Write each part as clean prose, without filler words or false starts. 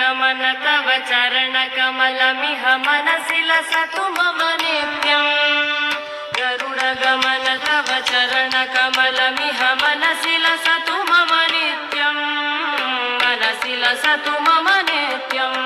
गमन तव चरण कमलमिह मनसि लसतु मम नित्यम् गरुड गमन तव चरण कमलमिह मनसि लसतु मम नित्यम् मनसि लसतु मम नित्यम्।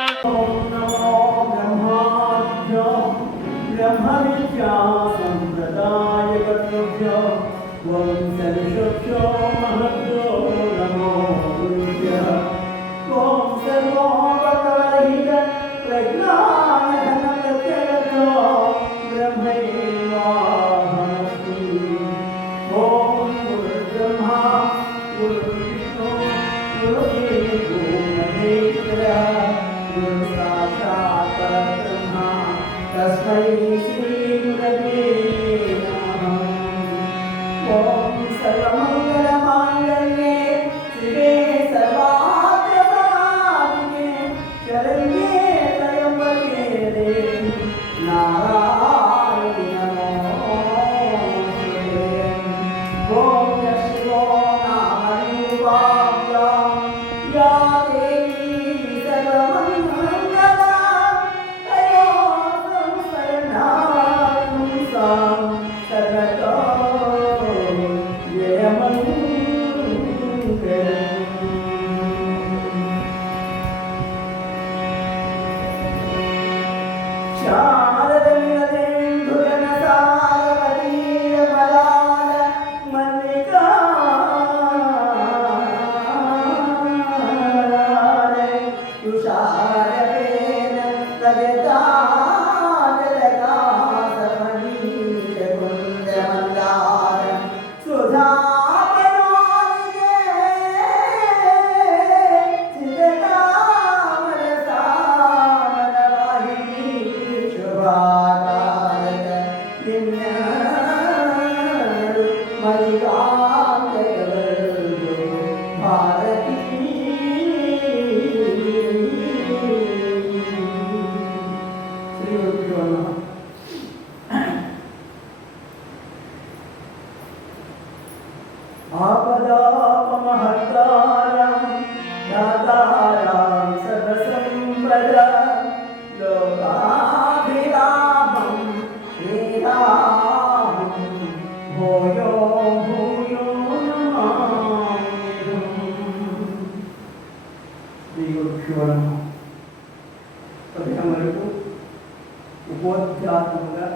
ఉపోద్ఘాతముగా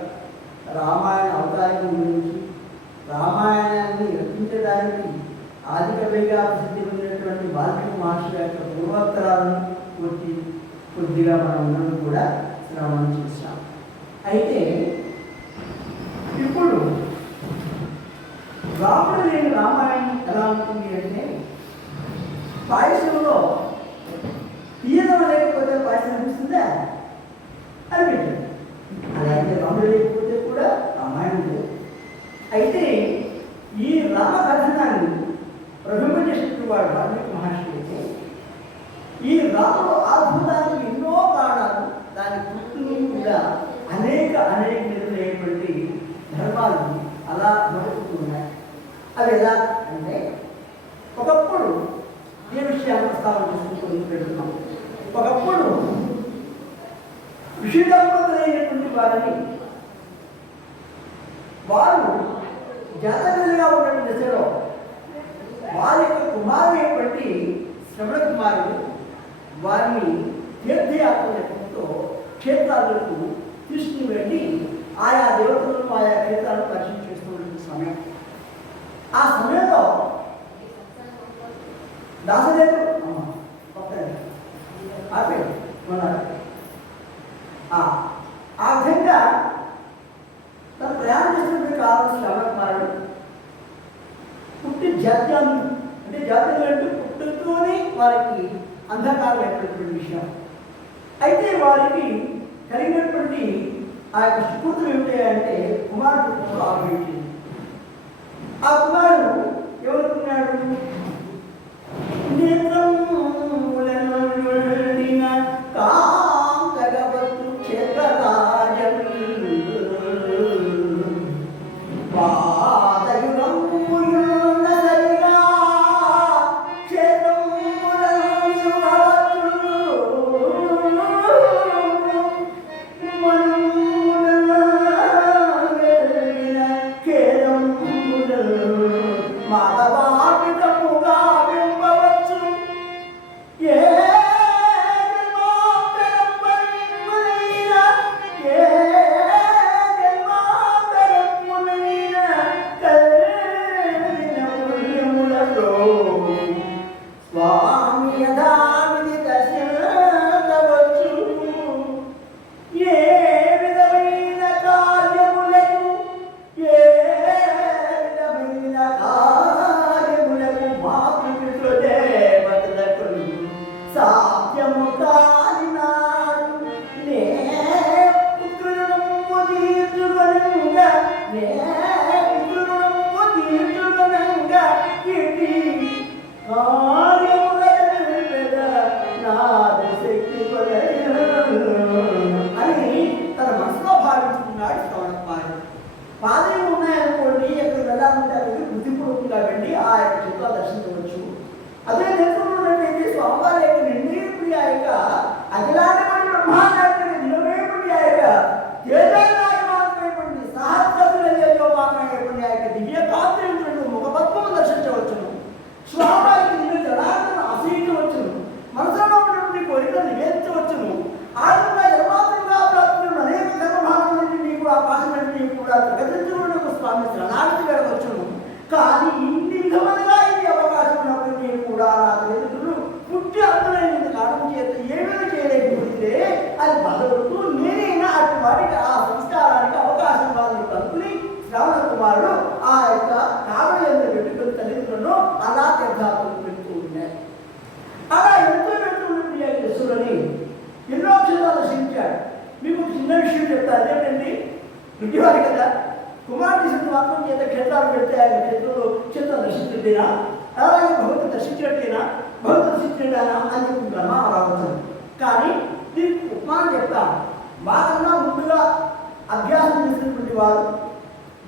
రామాయణ అవతారం గురించి రామాయణాన్ని రచించడానికి ఆదికవిగా ప్రసిద్ధి పొందినటువంటి వాల్మీకి మహర్షి యొక్క పూర్వోత్తరాలను పూర్తి కొద్దిగా మనం అందరం కూడా శ్రవణం చేస్తాం. అయితే ఇప్పుడు రాముడు లేని రామాయణం ఎలా ఉంటుంది అంటే పాయసంలో తీయడం లేకపోతే పాయసం అనిపిస్తుందా అనిపించదు. అలాగే రాముడు లేకపోతే కూడా రామాయణం లేదు. అయితే ఈ రామకథనాన్ని ప్రథమచేసిన వాడు వాల్మీకి మహర్షి అయితే ఈ రాముడు అద్భుతానికి ఎన్నో కారణాలు దాని పుట్టుని కూడా అనేక నిర్ణయటువంటి ధర్మాలు అలా నడుపుతున్నాయి. అవి ఎలా అంటే ఒకప్పుడు ఏ విషయాన్ని ప్రస్తావన చేసుకుంటూ పెడుతున్నాం. ఒకప్పుడు ఋషిదంపతులైనటువంటి వారిని వారు జాతకలుగా ఉన్న దశలో వారి యొక్క కుమారుడైనటువంటి శ్రవణ కుమారుడు వారిని తీర్థయాత్రలతో క్షేత్రాలకు తీసుకుని వెళ్ళి ఆయా దేవతలను ఆయా క్షేత్రాలను దర్శనం చేస్తున్న సమయం. ఆ సమయంలో దాసదేవుడు ఆ విధంగా తను ప్రయాణం చేసినటువంటి కాలం శ్రవణ కుమారుడు పుట్టి జాత్యాలు అంటే జాతీయులు అంటూ పుట్టుతూనే వారికి అంధకారం అయినటువంటి విషయం. అయితే వారికి కలిగినటువంటి ఆ యొక్క సుకృతం ఏమిటి అంటే కుమారుడు ఆగ్రహించింది. ఆ కుమారుడు ఎవరుకున్నాడు? వస్తే అది బాధపడుతూ నేనైనా అటు వాటికి ఆ సంస్కారానికి అవకాశం వాళ్ళని కనుక్కుని శ్రావణ కుమారుడు ఆ యొక్క కావడి ఎంత పెట్టుకుని తల్లిదండ్రులను అలా తీర్థాలను పెడుతూ ఉన్నాయి. అలా ఎంతో పెడుతున్న యశులని ఎన్నో క్షేత్రాలు దర్శించాడు. మీకు చిన్న విషయం చెప్తారు. అదేంటండి, విద్యవారి కదా, కుమారుడి సింధు మాత్రం చేత క్షేత్రాలు పెడితే ఆయన క్షేత్రం దర్శించలేనా, అలాగే భగవంతుడు దర్శించినట్టేనా, భగవంతుడు దర్శించలేనా అని చెప్పి బ్రహ్మ రావచ్చు. కానీ దీనికి ఉపమానం చెప్తాను. మాకన్నా ముందుగా అభ్యాసం చేసినటువంటి వారు,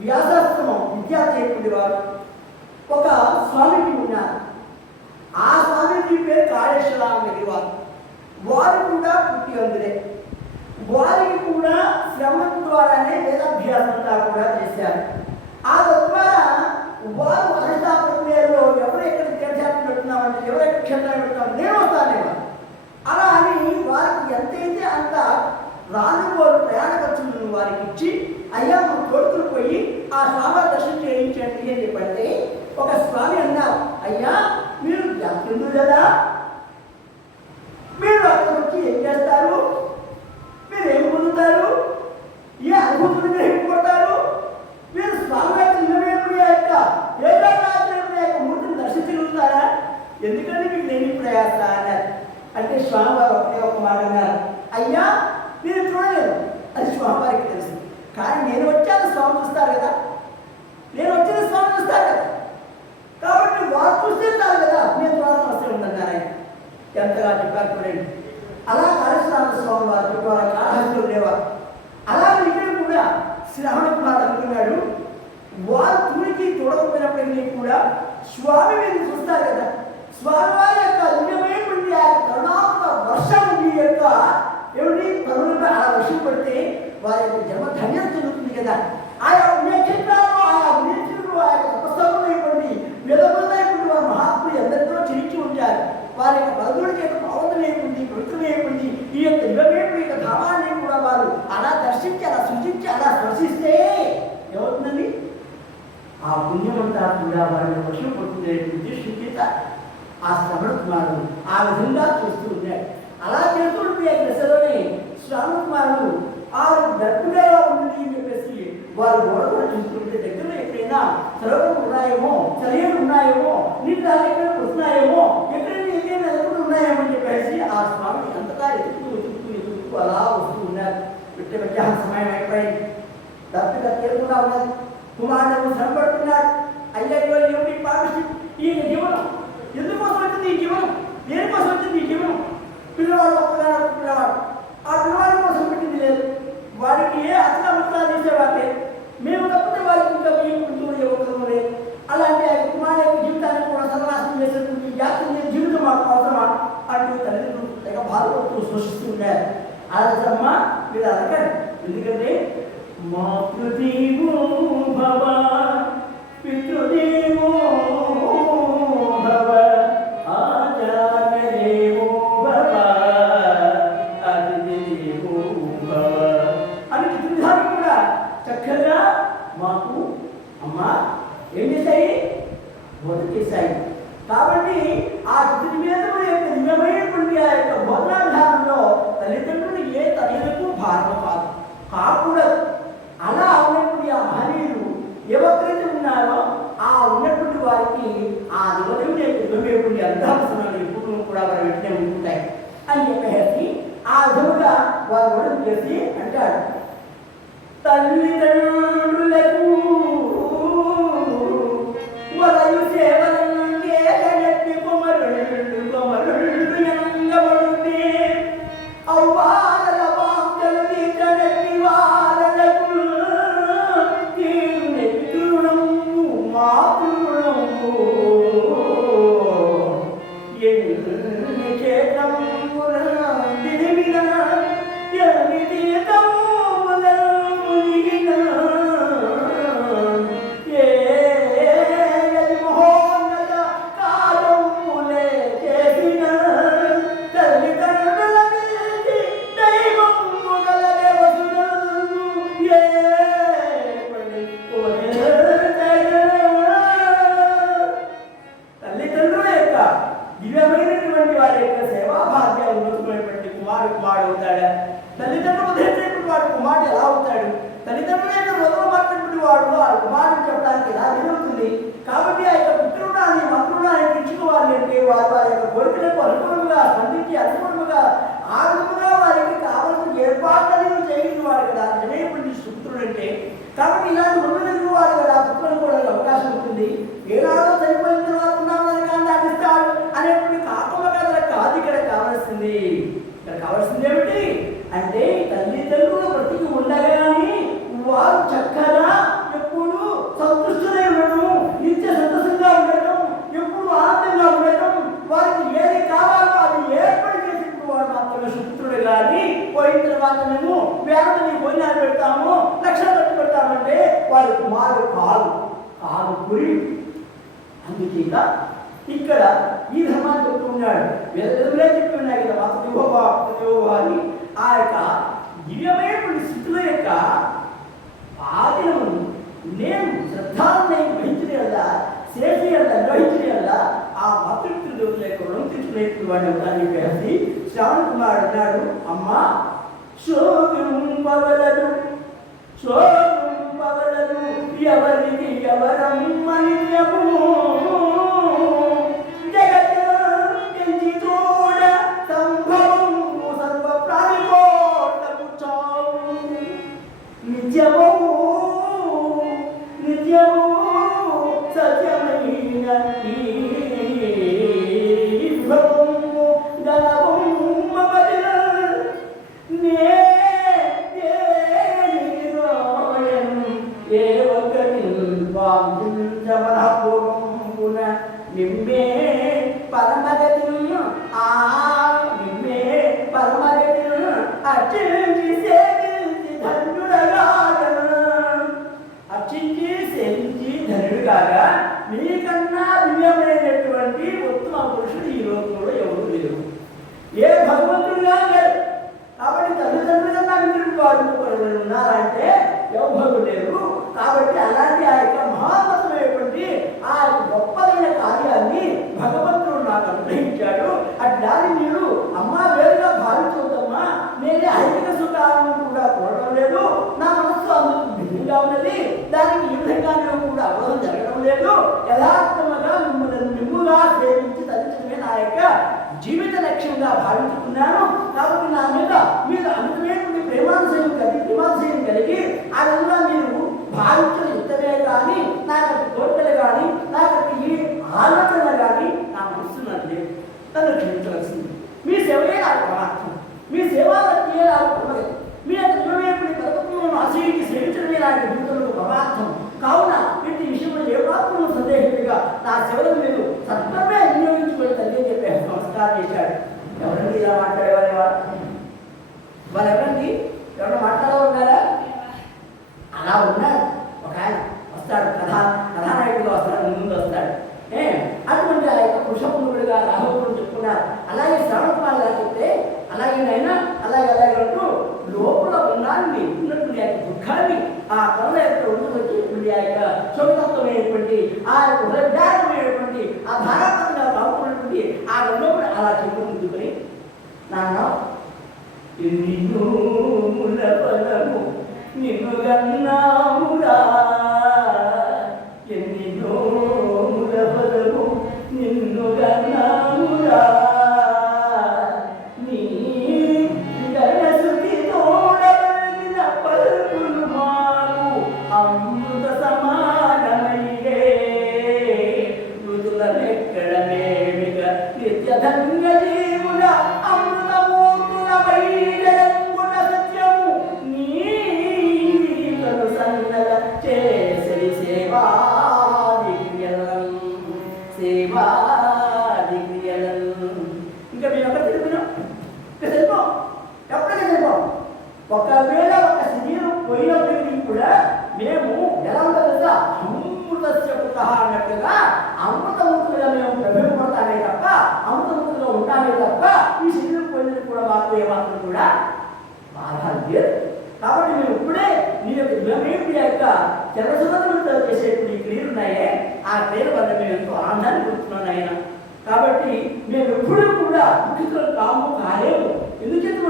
వ్యాసాశ్రమం విద్యార్థి అయినటువంటి వారు ఒక స్వామికి ఉన్నారు. ఆ స్వామికి పేరు కాళేశ్వరానికి వారు కూడా పుట్టి అందులే. వారికి కూడా శ్రమం ద్వారానే వేదాభ్యాసం కూడా చేశారు. ఆ తద్వారా వారు అనుష్ఠా ప్రక్రియలో ఎవరెక్కడ తీర్థయాత్ర పెడుతున్నామంటే ఎవరెక్కడ క్షేత్రాలు పెడుతున్నాం నేను వస్తానేమో అలా అని వారికి ఎంతైతే అంత రానుకోరు ప్రయాణ ఖర్చులను వారికి ఇచ్చి, అయ్యా మా తోడుకులు పోయి ఆ స్వామి దర్శనం చేయించండి అని చెప్పంటే ఒక స్వామి అన్నారు, అయ్యా మీరు జాగ్రత్త కదా, మీరు అక్కడ వచ్చి ఏం చేస్తారు, మీరు ఏం పొందుతారు, ఏ అనుభూతులు గ్రహింపడతారు, మీరు స్వామి యొక్క నిలవేపుడు యొక్క ఏకాగ్రత యొక్క మూర్తిని దర్శించగలుగుతారా, ఎందుకంటే మీకు లేని ప్రయాస అన్నారు. అంటే స్వామివారు ఒకటే ఒక మాట అన్నారు, అయ్యా మీరు చూడలేదు, అది స్వామివారికి తెలుసు, కానీ నేను వచ్చాను స్వామి చూస్తారు కదా, నేను వచ్చిన స్వామి చూస్తారు కదా, కాబట్టి వారు చూస్తే చాలు కదా, నేను చూడాల్సిన అవసరం ఉందన్నారు. ఆయన ఎంతగా చెప్పారు చూడండి. అలా కాళేశ్వర స్వామి వారు చెప్పారు, కాళహస్తిలో ఉండేవారు. అలాగే ఇక్కడ కూడా శ్రావణ కుమారుడు అనుకున్నాడు, వారు తూనికి చూడకపోయినప్పటికీ కూడా స్వామి మీరు చూస్తారు కదా, స్వామివారి యొక్క లింగమైనటువంటి ఆ కరుణాత్మక వర్షం మీ యొక్క ఏమిటి కరుణపై అలా వర్షం పడితే వారి యొక్క జన్మ ధన్యత చెందుతుంది కదా. ఆయా పుణ్యక్షేత్రాల్లో ఆయా పుణ్యక్షేత్రులు ఆ యొక్క తపస్సులైనటువంటి వేదములైనటువంటి వారి మహాత్ములు ఎందరితో చిరించి ఉంటారు. వారి యొక్క బలదుడి చేత భావనమైనటువంటి పవిత్రమైనటువంటి ఈ యొక్క దివ్యమైనటువంటి యొక్క ధామాన్ని కూడా వారు అలా దర్శించి అలా సృష్టించి అలా స్పర్శిస్తే ఏమవుతుందండి, ఆ పుణ్యమంతా కూడా వారి వర్షం పడుతుంది. శుద్ధిత ఆ శ్రవణ కుమారుడు ఆ విధంగా చూస్తూ ఉన్నాడు. అలా చేస్తుంటే దశలోనే శ్రావణ కుమారుడు ఆ గర్భగా ఉంది అని చెప్పేసి వారు గోడలు చూస్తుంటే దగ్గరలో ఎక్కడైనా సరోవరం ఉన్నాయేమో, చలియలు ఉన్నాయేమో, నీళ్ళు ఎక్కడ వస్తున్నాయేమో, ఎక్కడైనా ఏదైనా ఎదుగులు ఉన్నాయేమో అని చెప్పేసి ఆ స్వామిని అంతగా ఎదుగుతూ అలా వస్తూ ఉన్నారు. పెట్టే మధ్యాహ్న సమయం అయిపోయింది. దత్తగా తేలుగా ఉన్నది. కుమారుడు శ్రమపడుతున్నాడు. అయ్యో ఏమిటి పాపిష్టి ఈ జీవనం, ఎందుకోసం వచ్చింది ఈ జీవనం, దేనికోసం వచ్చింది ఈ జీవనం, పిల్లవాడు ఒక్కగాడు పిల్లవాడు, ఆ పిల్లవాడి కోసం పెట్టింది లేదు, వారికి ఏ అసలు చేసేవాళ్ళే, మేము తప్పితే వారికి ఇంకా మేము కుంటూ ఒక్కరు లేదు. అలాంటి ఆ కుమారుడు యొక్క జీవితాన్ని కూడా సర్వనాశనం చేసేటువంటి జాతీయ జీవితం మాకు అవసరమా అంటూ తల్లిదండ్రులు తెగ బాధపడుతూ సృష్టిస్తూ ఉన్నారు. అలాగమ్మా మీరు అడగండి, ఎందుకంటే మాతృదేవో భవ పితృదేవో భవ ఆచార్యదేవో భవ అతిథిదేవో భవ అని పితృదేవాలు కూడా చక్కగా మాకు అమ్మా ఏం చేశాయి, బోధన చేశాయి. కాబట్టి ఆ పితృవేదముల యొక్క దివ్యమైనటువంటి ఆ యొక్క బోధనా విధానంలో తల్లిదండ్రులు ఏ తల్లిదండ్రులకు భారం కాకూడదు. అలా ఉన్నటువంటి ఆ మహనీయులు ఎవరైతే ఉన్నారో ఆ ఉన్నటువంటి వారికి ఆ దివదేవుని యొక్క దివ్యమైనటువంటి అర్థావసరాలు ఎప్పుడు కూడా వారి వెంటనే ఉంటుంటాయి అని చెప్పేసి ఆ విధముగా వారు వడం చేసి అంటాడు, తల్లిదండ్రులకు వలయు సేవలను ఏకనెత్తి కొమరుళ్ళు కొమరుళ్ళు ఎంగబడుతే అవ్వాల బాధ్యలు తీర్చనెత్తి వారలకు తీరునెత్తుడం మాతృణము ఎన్ని చేతముల దివిన ఎన్ని తీతముల మునిగిన కుమారుడు అవుతాడా? తల్లిదండ్రులు వదిలేసినటువంటి వాడు కుమారుడు ఎలా అవుతాడు? తల్లిదండ్రుల యొక్క హృదయం మారినటువంటి వాడు ఆ కుమారుడు చెప్పడానికి ఎలా వీలవుతుంది? కాబట్టి ఆ యొక్క పుత్రుడాన్ని మంత్రుడాన్ని పెంచుకోవాలి అంటే వారి యొక్క కోరికలకు అనుగుణంగా స్పందించి అనుగుణంగా ఆ విధముగా వారికి కావాల్సిన ఏర్పాట్లను చేయించిన వాడు కదా నిజమైనటువంటి సుపుత్రుడు అంటే. కాబట్టి ఇలాంటి ముందు వాడు కదా పుత్రులు కూడా అవకాశం ఉంటుంది. ఏనాడో చనిపోయిన తర్వాత ఉన్నామని కానీ అందిస్తాడు అనేటువంటి కాకుల కథ కాదు ఇక్కడ కావాల్సింది. ఇక్కడ కావాల్సింది ఏమిటి అంటే తల్లిదండ్రులు బ్రతికి ఉండగానే వారు చక్కగా ఎప్పుడు సంతృష్టులై ఉండడం, నిత్య సంతోషంగా ఉండటం, ఎప్పుడు ఆనందంగా ఉండటం, వారికి ఏది కావాలో అది ఏర్పాటు చేసినప్పుడు వాడు మాత్రమే సుపుత్రుడు. కానీ పోయిన తర్వాత మేము వేదని భోజనాలు పెడతాము, లక్షలు ఖర్చు పెడతామంటే వారి కుమారుడు కాదు పురి. అందుచేత ఇక్కడ ఈ ధర్మాన్ని చెప్తూ ఉన్నాడు. వేదమే చెప్పి ఉన్నాయి కదా మాతృదేవోభాని ఆ యొక్క దివ్యమైనటువంటి స్థితుల యొక్క ఆదినము నేను శ్రద్ధాలను వహించలేదా శేషియల్లా నిర్వహించలేదా ఆ మాతృదేవతల యొక్క రుణం తెచ్చుకునేటువంటి వాడిని అవుతాను చెప్పేసి శ్రావణ కుమారుడు అన్నాడు. అమ్మా శోభింపవలదు ఎవరికి ఎవరమ్మనియము జగతి చూడ సంభవం సర్వ ప్రాణికోటకు చావు నిత్యము సత్యమైన నిమ్మే పరమగతి అర్చించి సేవించి ధన్యుడు కాగా నీకన్నా దివ్యమైనటువంటి ఉత్తమ పురుషుడు ఈ లోకంలో ఎవరు లేరు, ఏ భగవంతుడుగా లేరు. కాబట్టి తల్లిదండ్రుల కన్నా మిత్రుడు వాడు ఉన్నారంటే ఎవరు లేరు. కాబట్టి అలాంటి ఆ యొక్క మహాత్మైనటువంటి ఆ గొప్పదైన కార్యాన్ని భగవంతుడు నాకు అనుగ్రహించాడు. అట్లాని మీరు అమ్మా వేరుగా భావించవద్దమ్మా, నేనే ఐహిక సుఖాలను కూడా కోరడం లేదు, నా మనస్సు అందుకు భిన్నంగా ఉన్నది, దానికి ఈ విధంగా నేను కూడా అవరోధం జరగడం లేదు. యథార్థముగా నిమ్ముగా సేవించి తల్లిదండ్రులే నా యొక్క జీవిత లక్ష్యంగా భావించుకున్నాను. కాబట్టి నా మీద మీరు అమితమైనటువంటి ప్రేమాశయం కలిగి ఆ విధంగా మీరు భావించిన యుద్ధమే కానీ నాకు కోరికలు కానీ నాకు ఈ ఆలోచన కానీ నా మనస్సు లేదు. నన్ను క్షమించవలసింది. మీ సేవయే నాకు పరమార్థం, మీ సేవాలక్ష్యే నాకు పరమగతి, మీ యొక్క దివ్యమైనటువంటి పరమత్వమును ఆశ్రయించి సేవించడమే నాకు జీవితంలో పరమార్థం. కావున వీటి విషయంలో ఏ మాత్రము సందేహితుడిగా నా సేవలను మీరు సత్వమే వినియోగించుకొని తల్లి చెప్పే నమస్కారం చేశాడు. ఎవరండి ఇలా మాట్లాడేవారు? వాళ్ళు ఎవరండి? ఎవరైనా మాట్లాడేవారు? అలా ఉన్నాడు ఒక ఆయన వస్తాడు, కథానాయకుడిగా వస్తాడు, ముందు వస్తాడు. అటువంటి ఆ యొక్క పురుషపురుడుగా రాహువుడు చెప్పుకున్నారు. అలాగే శ్రవణ కుమార్ గారు చెప్తే అలాగే అయినా అలాగే అంటూ లోపల ఉన్నాన్ని ఉన్నటువంటి ఆ యొక్క దుఃఖాన్ని ఆ కళ యొక్క ఉన్నటువంటి ఆ యొక్క శోకతత్వమైనటువంటి ఆ యొక్క హృదయమైనటువంటి ఆ ధారాత్మకంగా బాగున్నటువంటి ఆ లోపల అలా చెప్పుకుంటుకొని నాన్న నిన్ను ములపలము నిన్ను గన్నామురా ఎన్నినో ములపలము నిన్ను గన్నామురా నీ గణసుకి తోడబడిన పలుకులు మాకు అమృత సమానమైగే మృదులనెక్కడ మేమిగా నిత్యధన్య జీవుల అమృతమూర్తులపై జగన్గుణ సత్యము నీకను సన్నల చేసే సేవాదిక్రియలం. ఇంకా మేము ఎక్కడ తిరిగినాం? ఇంకా తెలిపాం, ఎప్పటికీ తెలిపాం. ఒకవేళ ఒక శరీరం పోయినప్పటికీ కూడా మేము ఎలా ఉంటుందా అమృతస్య పుట్ట అన్నట్టుగా అమృతమూర్తులుగా మేము ప్రభింపడతామే తప్ప అమృతమూర్తులుగా ఉంటామే తప్ప ఈ శరీరం పోయినది కూడా మాకు ఏమాత్రం కూడా బాధ లేదు. కాబట్టి మేము ఇప్పుడే నీ యొక్క దివ్యమేంటి యొక్క చరసులతో చేసేటువంటి క్రియలు ఉన్నాయే ఆ క్రియల వల్ల మేము ఎంతో ఆనందాన్ని పొందుతున్నాం ఆయన. కాబట్టి మేము ఎప్పుడూ కూడా దుఃఖితులు కాము కాలేము. ఎందుకంటే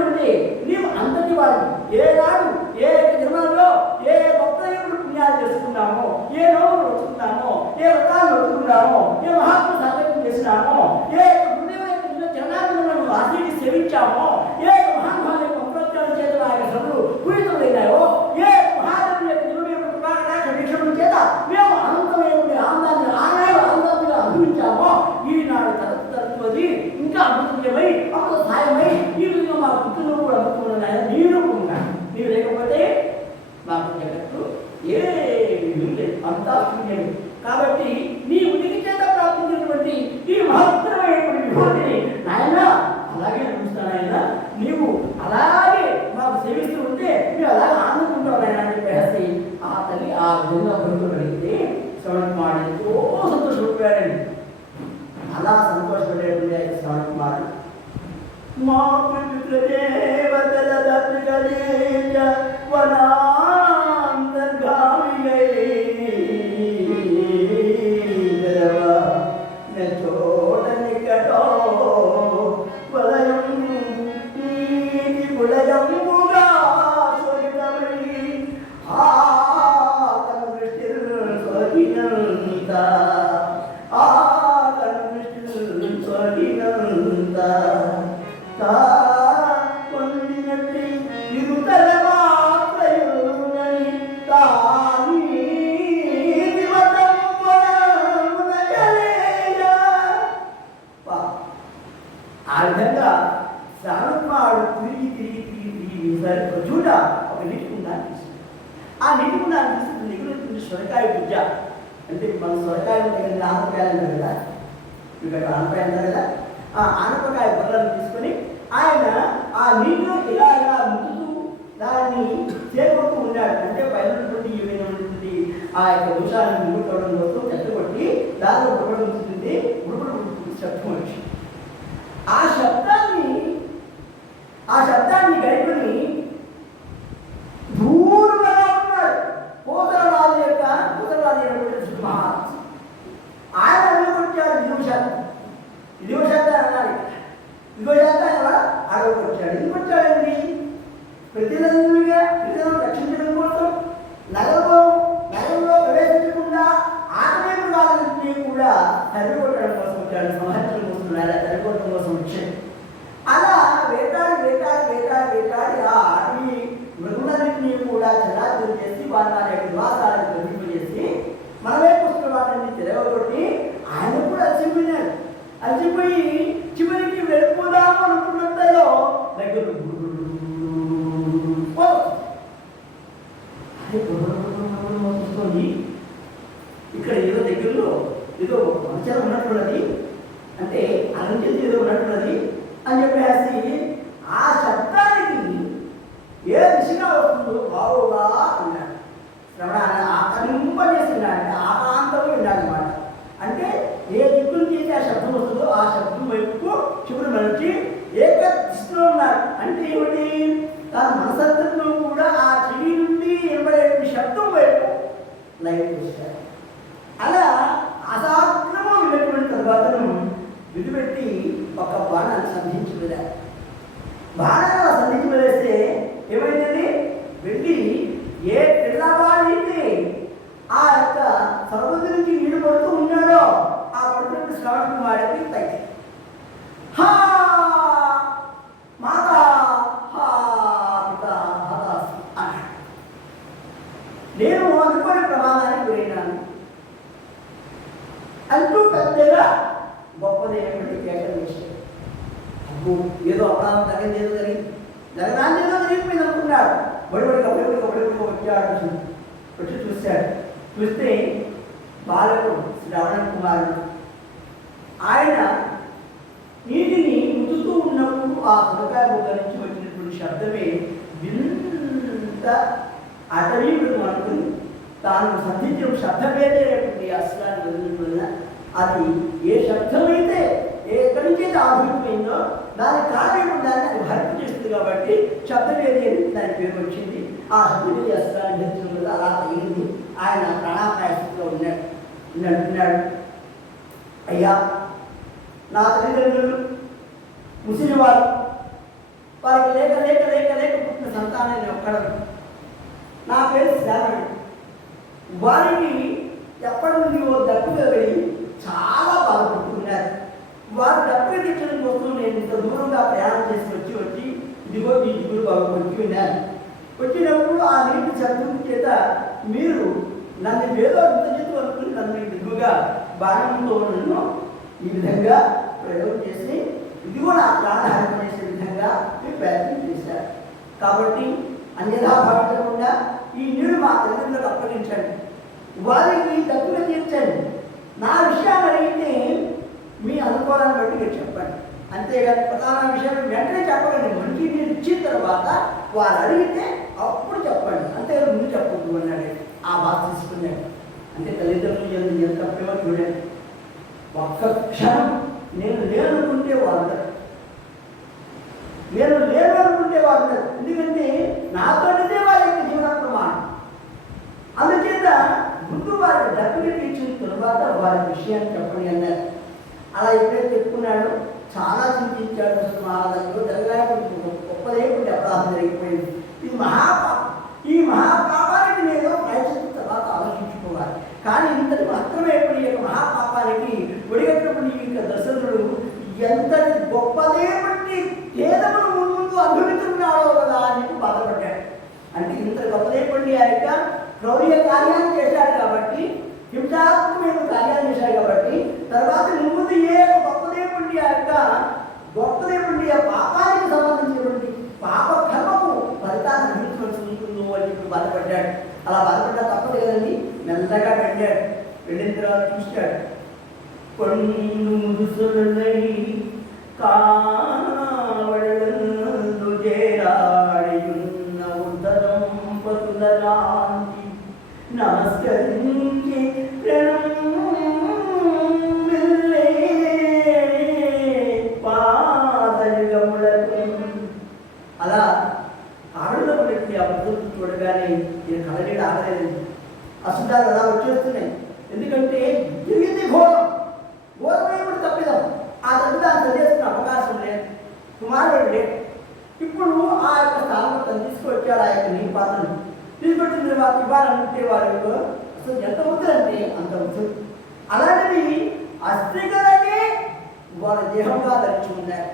నీవు అలాగే మాకు సేవిస్తూ ఉంటే మేము అలాగే ఆనందుకుంటాం అని చెప్పేసి ఆ తల్లి ఆ విధంగా కొడుకుని అడిగితే శ్రవణ కుమారుడు ఎంతో సంతోషపడిపోయాడండి. అలా సంతోషపడేటువంటి ఆయన శ్రవణ కుమారుడు మా పితృదేవతల దత్తుకదేజ వనాంతర్గామిగై చోట నికటో వలయం నీతి పులయంబుగా స్వరితమై ఆ తన దృష్టిల్ స్వరినంత ఆ తన దృష్టిల్ స్వరినంత తా పొందినట్టి ఇరుతల మాత్రయునని తాని దివతం పొరమునగలేగా. ఆ విధంగా శ్రావణకుమారుడు తిరిగి చూడ ఒక నీటి కుండాన్ని తీసుకుంది. ఆ నీటి కుండాన్ని తీసుకుని నిగులుతుంది సొరకాయ పూజ. అంటే మన సొరకాయ దగ్గర ఆనపకాయలు అంటారు కదా, ఇక్కడ ఆనపకాయ అంటారు కదా, ఆ ఆనపకాయ బొర్రను తీసుకొని ఆయన ఆ నీటిలో ఇలా ఇలా ముందుతూ దాన్ని చేకొడుతూ ఉన్నాడు. అంటే పైనటువంటి ఏమైనటువంటి ఆ యొక్క దోషాలను ముందుకోవడం కోసం చెత్తగొట్టి దానిలో బుడబడి ముందుతుంది. బుడబడి శబ్దం వచ్చింది. ఆ శబ్దాన్ని గడిపని దూరంగా ఉన్నాడు పోతరాజు మహారాజు. ఆయన అడుగుకొచ్చాడు ఇదిగో శబ్దం అన్నాడు. ఇదిగో శబ్దం అడుగుకొచ్చాడు. ఎందుకు వచ్చాడండి? ప్రతిలను రక్షించడం కోసం నగరంలో ప్రవేశించకుండా ఆటవేపు రాజుని కూడా తరిగొట్టడం కోసం వచ్చాడు. సంహరించడం కోసం తరిగొట్టడం కోసం వచ్చాడు. అలా వేటాడి ఆ అటవీ మృగులన్నింటినీ కూడా చలాచలం చేసి వాళ్ళ యొక్క నివాసాలను తొలగింపజేసి మన వైపు వస్తున్న వాటిని తిరగబట్టి ఆయన కూడా అలసిపోయినాడు. అలసిపోయి చివరికి వెళ్ళిపోదాము అనుకున్నంతలో దగ్గర ఇక్కడ ఏదో దగ్గరలో ఏదో మంచం ఉన్నట్టున్నది, అంటే అలంకరించి ఏదో ఉన్నట్టున్నది అని చెప్పేసి ఆ శబ్దానికి ఏ దిశగా వస్తుందో బావుగా ఉన్నాడు. శ్రవణ కనింపజేస్తున్నాడు. ఆకాంతం విన్నాడనమాట. అంటే ఏ దిక్కులు చేసి ఆ శబ్దం వస్తుందో ఆ శబ్దం వైపుకు చివరి మనిషి ఏక దిశలో ఉన్నాడు. అంటే ఏమిటి? తన మనసంతలో కూడా ఆ చెవి నుండి వినబడే శబ్దం వైపు లైట్ వస్తాడు. అలా అసాగ్రమం విన్నటువంటి తర్వాతను విడిపెట్టి ఒక బాణాన్ని సంధించి వెళ్ళారు. బాణాలు సంధించి వెళ్ళేస్తే ఏమైందండి? వెళ్ళి ఏ పిల్లవాడైతే ఆ యొక్క సర్వతి నుంచి నీళ్ళు పడుతూ ఉన్నాడో ఆ పడుతున్న శ్రవణ కుమారుడికి తగ్గి నేను అనుకోని ప్రమాదానికి గురైనాను అంటూ పెద్దగా గొప్పది ఏమిటి కేకలు వేసాడు. అబ్బో ఏదో అపరాధం జరగరాందేదో జరిగిపోయింది అనుకున్నాడు. బడిబడిగా వచ్చాడు. వచ్చి చూశాడు. చూస్తే బాలకుడు శ్రవణ కుమారుడు ఆయన నీటిని ఉంచుతూ ఉన్నప్పుడు ఆ సొరకాయ బొగ్గ నుంచి వచ్చినటువంటి శబ్దమే వింత అటవీ మృగం అనుకుని తాను సంధించిన శబ్దమేదేటువంటి అస్త్రాన్ని వదిలిన అది ఏ శబ్దమైతే ఎక్కడి నుంచి అయితే ఆవిర్భవిందో దాని కారణం దాన్ని అది భర్తీ చేస్తుంది కాబట్టి శబ్దవేది అని దాని పేరు వచ్చింది. ఆ శబ్దవేది అస్త్రాన్ని ధరించడం వల్ల అలా తగిలింది. ఆయన ప్రాణాపాయ స్థితిలో ఉన్నాడు. అయ్యా, నా తల్లిదండ్రులు ముసలివారు, వారికి లేక పుట్టిన సంతానాన్ని ఒక్కడం. నా పేరు శ్రావణుడు. వారికి ఎప్పటి నుండి ఓ దక్కుగా వెళ్ళి చాలా బాధపడుతున్నారు. వారు దక్కుగా తెచ్చడం కోసం నేను ఇంత దూరంగా ప్రయాణం చేసి వచ్చి ఇదిగో ఈ దిగులు బాగా వచ్చి ఉన్నాను. వచ్చినప్పుడు ఆ నీటి శబ్దం చేత మీరు నన్ను ఏదో ఇంత చేతు అనుకుని నన్ను దిగుగా బాణంతో నన్ను ఈ విధంగా ప్రయోగం చేసి ఇదిగో నా ప్రాణహారం చేసే విధంగా మీరు ప్రయత్నం చేశారు. కాబట్టి అన్యథా భావించకుండా ఈ నీరు మా తల్లిదండ్రులకు అప్పగించండి, వారికి తక్కువ తీర్చండి. నా విషయాన్ని అడిగితే మీ అనుకోవాలని బట్టి మీరు చెప్పండి. అంతేగాని ప్రధాన విషయం వెంటనే చెప్పకండి. మంచి నీరు ఇచ్చిన తర్వాత వారు అడిగితే అప్పుడు చెప్పండి, అంతే ముందు చెప్పద్దు అన్నాడు. ఆ బాధ తీసుకున్నాడు. అంటే తల్లిదండ్రులు ఎంత ప్రేమ చూడండి. ఒక్క క్షణం నేను లేనుకుంటే వాళ్ళు, నేను లేను అనుకుంటే వాళ్ళు, ఎందుకంటే నాతోనే వారి యొక్క జీవన ప్రమాణం. అందుచేత ముందు వారికి డబ్బులు ఇచ్చిన తర్వాత వారి విషయాన్ని చెప్పండి అన్నారు. అలా ఎప్పుడైతే చెప్పుకున్నాడో చాలా చింతించాడు. అసలు మహారాజు జరగాలి గొప్పదే అపరాధం జరిగిపోయింది. ఇది మహాపాపం. ఈ మహాపాపానికి నేను ప్రయత్నించిన తర్వాత ఆలోచించుకోవాలి. కానీ ఇంతటి మాత్రమే ఈ యొక్క మహాపాపానికి ఒడిగట్టినప్పుడు ఈ యొక్క దశరుడు ఎంతటి గొప్పదే బట్టి పేదమును ముందు అనుభవిస్తున్నాడో కదా అని బాధపడ్డాడు. అంటే ఇంత గొప్పదే పడి ఆ యొక్క క్రౌర్య కార్యాన్ని చేశాడు కాబట్టి, హింసాత్మకమైన కార్యాలు చేశాడు కాబట్టి, తర్వాత ముందు ఏ గొప్పదే పడి ఆ యొక్క గొప్పదే పడి ఆ పాపానికి సంబంధించినటువంటి పాప కర్మకు ఫలితాన్ని అనుభవించవలసి ఉంటుందో అని చెప్పి బాధపడ్డాడు. అలా బాధపడ్డా తప్పదు కదండి. మెల్లగా వెళ్ళాడు. వెళ్ళిన తర్వాత చూశాడు. కొన్ని ముదుసులై కావడలందు చేరాడియున్న ఉద్ధదంపతుల రాంతి నమస్కరించి పాదయుగములకు. అలా ఆడులకు వ్యక్తి ఆ పద్ధతి చూడగానే నేను కలనీడు ఆగలేదు. అశుద్ధాలు అలా వచ్చేస్తున్నాయి. ఎందుకంటే జరిగింది ఘోరం, ఘోరమైన తప్పిదం. ఆ తప్పిదాన్ని సరిచేసుకునే అవకాశం లేదు. కుమారుడు లేదు. ఇప్పుడు ఆ యొక్క స్థానంలో తను తీసుకొచ్చాడు. ఆ యొక్క నీటి పాత్రను తీసుకొచ్చిన తర్వాత ఇవ్వాలనుకుంటే వారు అసలు ఎంత ముద్దంటే అంత ముద్దు. అలాంటివి అస్థికలనే వాళ్ళ దేహంగా ధరించుకున్నారు.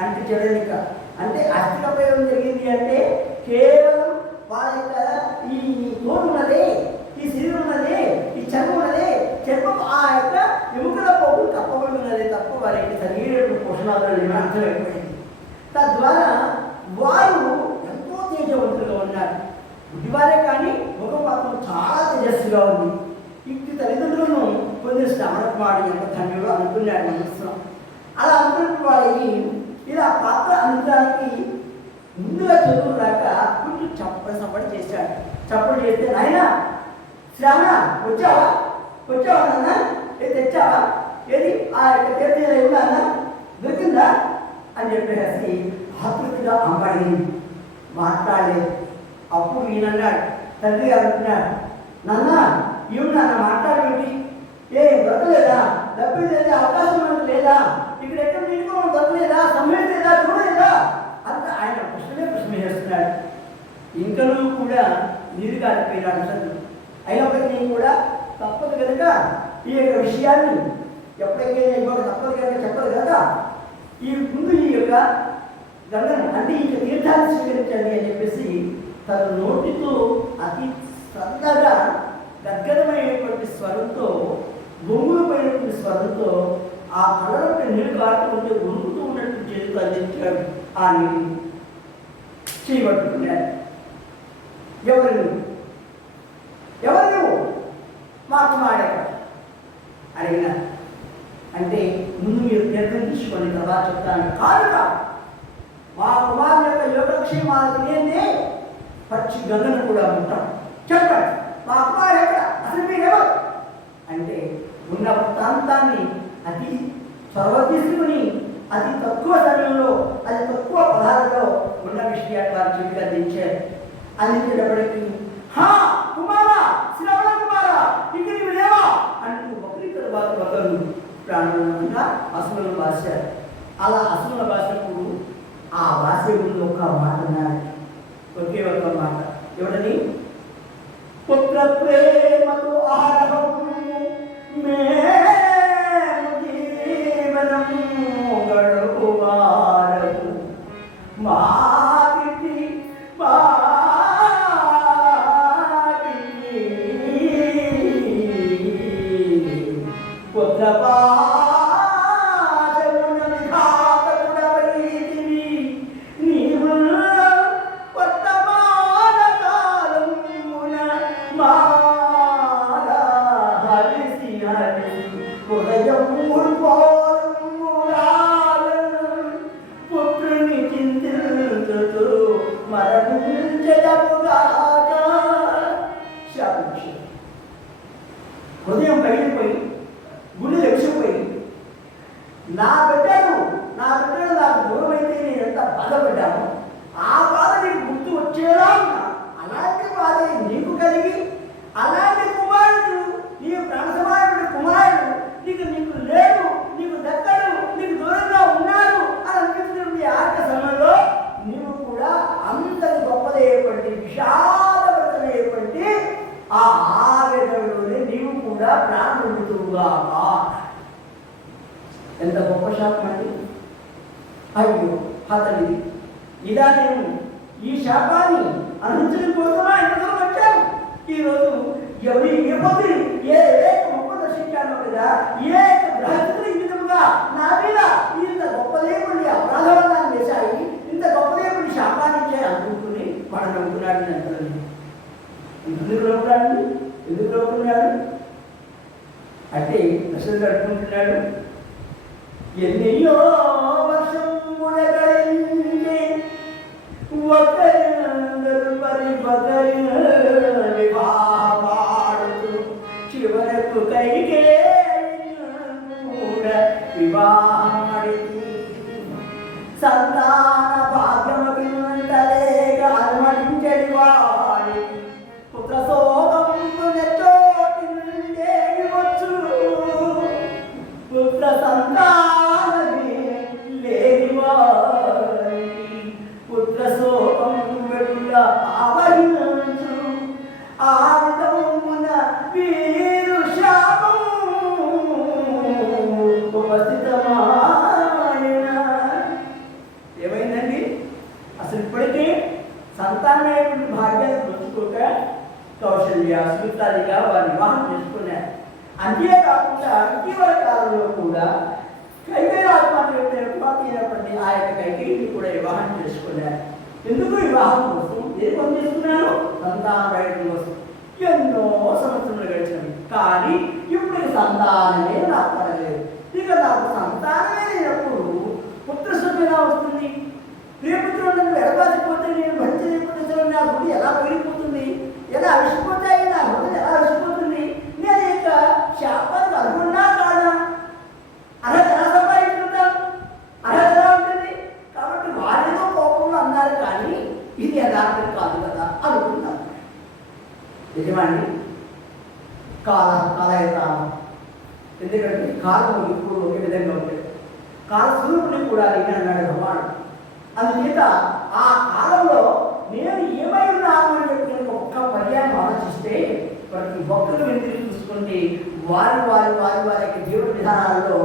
అంటే చెడలిక అంటే అస్థిక ప్రయోగం జరిగింది అంటే కేవలం వాళ్ళ యొక్క ఈ తోడు ఉన్నదే, ఈ శరీరం ఉన్నదే, ఈ చర్మం ఉన్నదే, చర్మం ఆ యొక్క ఎముకల పోగులు కప్పబడి ఉన్నదే తప్ప వారి యొక్క శరీర పోషణాలను అర్థమైపోయింది. తద్వారా వారు ఎంతో తేజవంతులుగా ఉన్నారు. బుద్ధివారే కానీ ముఖం మాత్రం చాలా తేజస్సుగా ఉంది. ఇంటి తల్లిదండ్రులను కొంచెం శ్రమణకు వాడు ఎంత ధన్యుడు అనుకున్నాడు మనసులో. అలా అనుకున్న వాడికి ఇలా పాత్ర అందించడానికి ముందుగా చదువు రాక కొంచెం చప్పడి చేశాడు. చప్పడి చేస్తే నాయన శ్రావణ వచ్చావా నాన్న, ఏది తెచ్చావా, ఏది ఆ యొక్క తీర్థ ఏమన్నా దొరికిందా అని చెప్పేసి ఆతృతిగా అమ్మాడింది. మాట్లాడలేదు. అప్పుడు ఈయనన్నాడు, తండ్రి గారు అంటున్నాడు, నాన్న ఏమి నాన్న మాట్లాడేంటి, ఏ దొరకలేదా, డబ్బు లేదా, అవకాశం మనకు లేదా, ఇక్కడ ఎక్కడ నీకు దొరకలేదా, సమయం లేదా, చూడలేదా అంత ఆయన ప్రశ్న చేస్తున్నాడు. ఇంకనూ కూడా నీరు కాలిపోయినాడు చదువు. అయినప్పటికీ కూడా తప్పదు కనుక ఈ యొక్క విషయాన్ని ఎప్పటికైనా ఇవ్వక తప్పదు కనుక చెప్పదు కదా, ఈ ముందు ఈ యొక్క గంగను అంటే ఈ తీర్థాన్ని స్వీకరించండి అని చెప్పేసి తన నోటితో అతి శ్రద్ధగా గద్గదమైనటువంటి స్వరంతో, బొంగులమైనటువంటి స్వరంతో ఆ కళ్ళలోకి నీళ్ళు కారుతుంటే ఉరుకుతూ ఉన్నట్టు చేతితో అందించాడు. ఆ నీరు చేయబట్టుకున్నాడు. ఎవరు నువ్వు మాకు మాడాక అడిగినా అంటే ముందు మీరు తీర్థం తీసుకొని తర్వాత చెప్తాను. కాదు మా కుమారు యొక్క యోగక్షేమాలకు నేనే పచ్చి గంగను కూడా ఉంటాం. చెప్పండి మా కుమారు ఎక్కడ, అసలు మీరెవరు అంటే ఉన్న ప్రాంతాన్ని అతి చొరవ తీసుకుని అతి తక్కువ సమయంలో అతి తక్కువ పదాలలో ఉన్న విషయాన్ని వారు చెప్పి అందించారు. అందించేటప్పటికీ కుమారా, శ్రవణ కుమారా, ఇక్కడికి లేవా అంటూ ఒకరి తర్వాత ఒకరు ప్రాణంగా అసుముల భాష. అలా అసుముల భాషకు ఆ భాష ముందు ఒక మాట అన్నారు, ఒకే ఒక మాట. ఎవడని? పుత్ర ప్రేమతో ఆరహం మేము జీవనం గడుపువారము మాకి పుత్ర హృదయం పగిలిపోయి గుండె లెగిసిపోయి నా బిడ్డను నాకు దూరం అయితే నేను ఎంత బాధపడ్డాను, ఆ బాధ నీకు గుర్తు వచ్చేలా ఉన్నా. అలాంటి బాధ నీకు కలిగి అలాంటి కుమారుడు, నీ ప్రాణ సమానుడు కుమారుడు నీకు లేడు, నీకు దక్కడు, నీకు దూరంగా ఉన్నాడు అని అనిపిస్తున్న ఆట సమయంలో నీవు కూడా అంతటి గొప్పదైనటువంటి విషాదభరితమైనటువంటి ఆ ఆవేదనలోనే నీవు కూడా ప్రాణుడుగా. ఎంత గొప్ప శాపం అండి! అయ్యో అతనిది ఇలా నేను ఈ శాపాన్ని అందించడం కోసమా ఎంతగా వచ్చాను. ఈరోజు ఎవరి ఏ పొద్దు ఏ గొప్ప దర్శించానో కదా, ఏ గ్రహస్థులు ఈ విధముగా నా మీద ఇంత గొప్పదేవుడి అపరాధాలను చేశాయి, ఇంత గొప్పదేవుడి శాపాన్ని ఇచ్చాయి అనుకుంటుని వాడు నవ్వుతున్నాడు. ఎందుకు నవ్వుతున్నాడు? ఎందుకు నవ్వుతున్నాడు అంటే దశలు గడుపుకుంటున్నాడు. ఎన్నెన్నో వర్షం గడించే ఒకరినందరూ పరిపకరి వివాహమాడుతూ చివరకు కైకే కూడా వివాహమాడింది. సంతాన భాగ్యమకింతలేక అనుమతించడి వాడికి పుత్ర శోకంపు నెచ్చోటి నుండేవి వచ్చు. పుత్ర సంతానమే లేని వారికి పుత్ర శోకం వెడుల ఆవహించు. ఆ విధమున వీరు శాపం ఉపస్థితమాయన. ఏమైందండి? అసలు ఇప్పటికీ సంతానమైనటువంటి భాగ్యాన్ని పంచుకోక కౌశల్య సుమిత్రాదిగా వారి వివాహం చేసుకున్నారు. అంతేకాకుండా ఇటీవల కాలంలో కూడా కైకేయి ఆత్మహత్యటువంటి ఆ యొక్క కైకేయిని కూడా వివాహం చేసుకున్నారు. ఎందుకు వివాహం కోసం? ఏ పని చేసుకున్నారు? సంతాన ప్రయత్నం కోసం. ఎన్నో సంవత్సరాలు గడిచినవి, కానీ ఇప్పుడు సంతానమే నాకు పడలేదు. ఇక నాకు సంతానమే లేనప్పుడు పుత్రశుద్ధి ఎలా వస్తుంది? ప్రియపుత్రులను ఎడబాసిపోతే నేను మంచి లేకపోతే నా గుడి ఎలా పగిలిపోతుంది, ఎలా అలసిపోతాయి, నా హృదయం ఎలా అలసిపోతుంది? నేను ఇక శాపానికి అనుకున్నా కాదా? అర్హత ఎలా సంపాదించుకుంటాను? అర్హత ఎలా ఉంటుంది? కాబట్టి వారిలో కోపంలో అన్నారు, కానీ ఇది యథార్థం కాదు కదా అనుకున్నాను. నిజమండి, కాలయతాను. ఎందుకంటే కాలం ఇప్పుడు ఒకే విధంగా ఉంటుంది. కాలస్వరూపుని కూడా నేను అన్నాడు భగవాను. అందుచేత ఆ కాలంలో నేను ఏమై ఉన్నాను అని చెప్పి ఒక్క పర్యాయం ఆలోచిస్తే ప్రతి ఒక్కరు వెంటనే చూసుకుంటే వారి యొక్క జీవన విధానాల్లో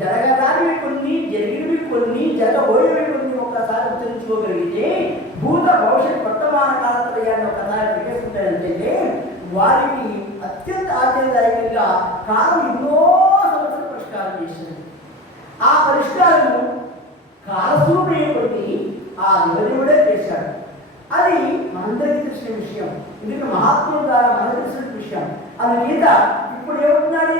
జరగరానివి కొన్ని, జరిగినవి కొన్ని, జరగబోయేవి కొన్ని ఒక్కసారి గుర్తించుకోగలిగితే భూత భవిష్యత్ వర్తమాన కాలత్రయాన్ని ఒకసారి పెట్టేసుకుంటారంటే వారికి అత్యంత ఆశ్చర్యదాయకంగా కాలం ఎన్నో సమస్యలు పరిష్కారం చేసింది. ఆ పరిష్కారము కాలస్వరూపుడైనటువంటి ఆ దేవదేవుడే చేశాడు. అది మనందరికీ తెలిసిన విషయం. ఎందుకంటే మహాత్ముల ద్వారా మనకు తెలిసిన విషయం. అందుచేత ఇప్పుడు ఏమవుతున్నాడు?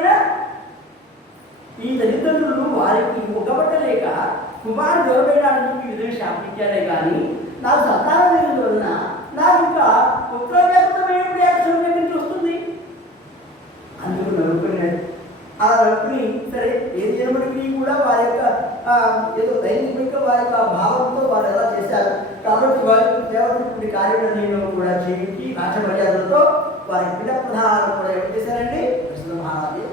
ఈ తల్లిదండ్రులు వారికి ఒగ్గబట్టలేక కుమారుడు దొరకడానికి చెప్పి విధంగా శాపించారే కానీ నాకు సంతానం లేనందువలన నాకు ఇంకా పుత్రవ్యాప్తమైనప్పుడు యాక్షన్ నుంచి వస్తుంది. అందుకు నవ్వుకున్నాడు. అలా నవ్వుకుని సరే ఏది జన్మడికి కూడా వారి యొక్క ఏదో దైనిక వారి యొక్క భావంతో వారు ఎలా చేశారు కాబట్టి వారికి దేవతటువంటి కార్యక్రమం కూడా చేయించి రాజమర్యాదలతో వారి పిల్ల ప్రధానాలు కూడా ఏం చేశారండి? కృష్ణ మహారాజు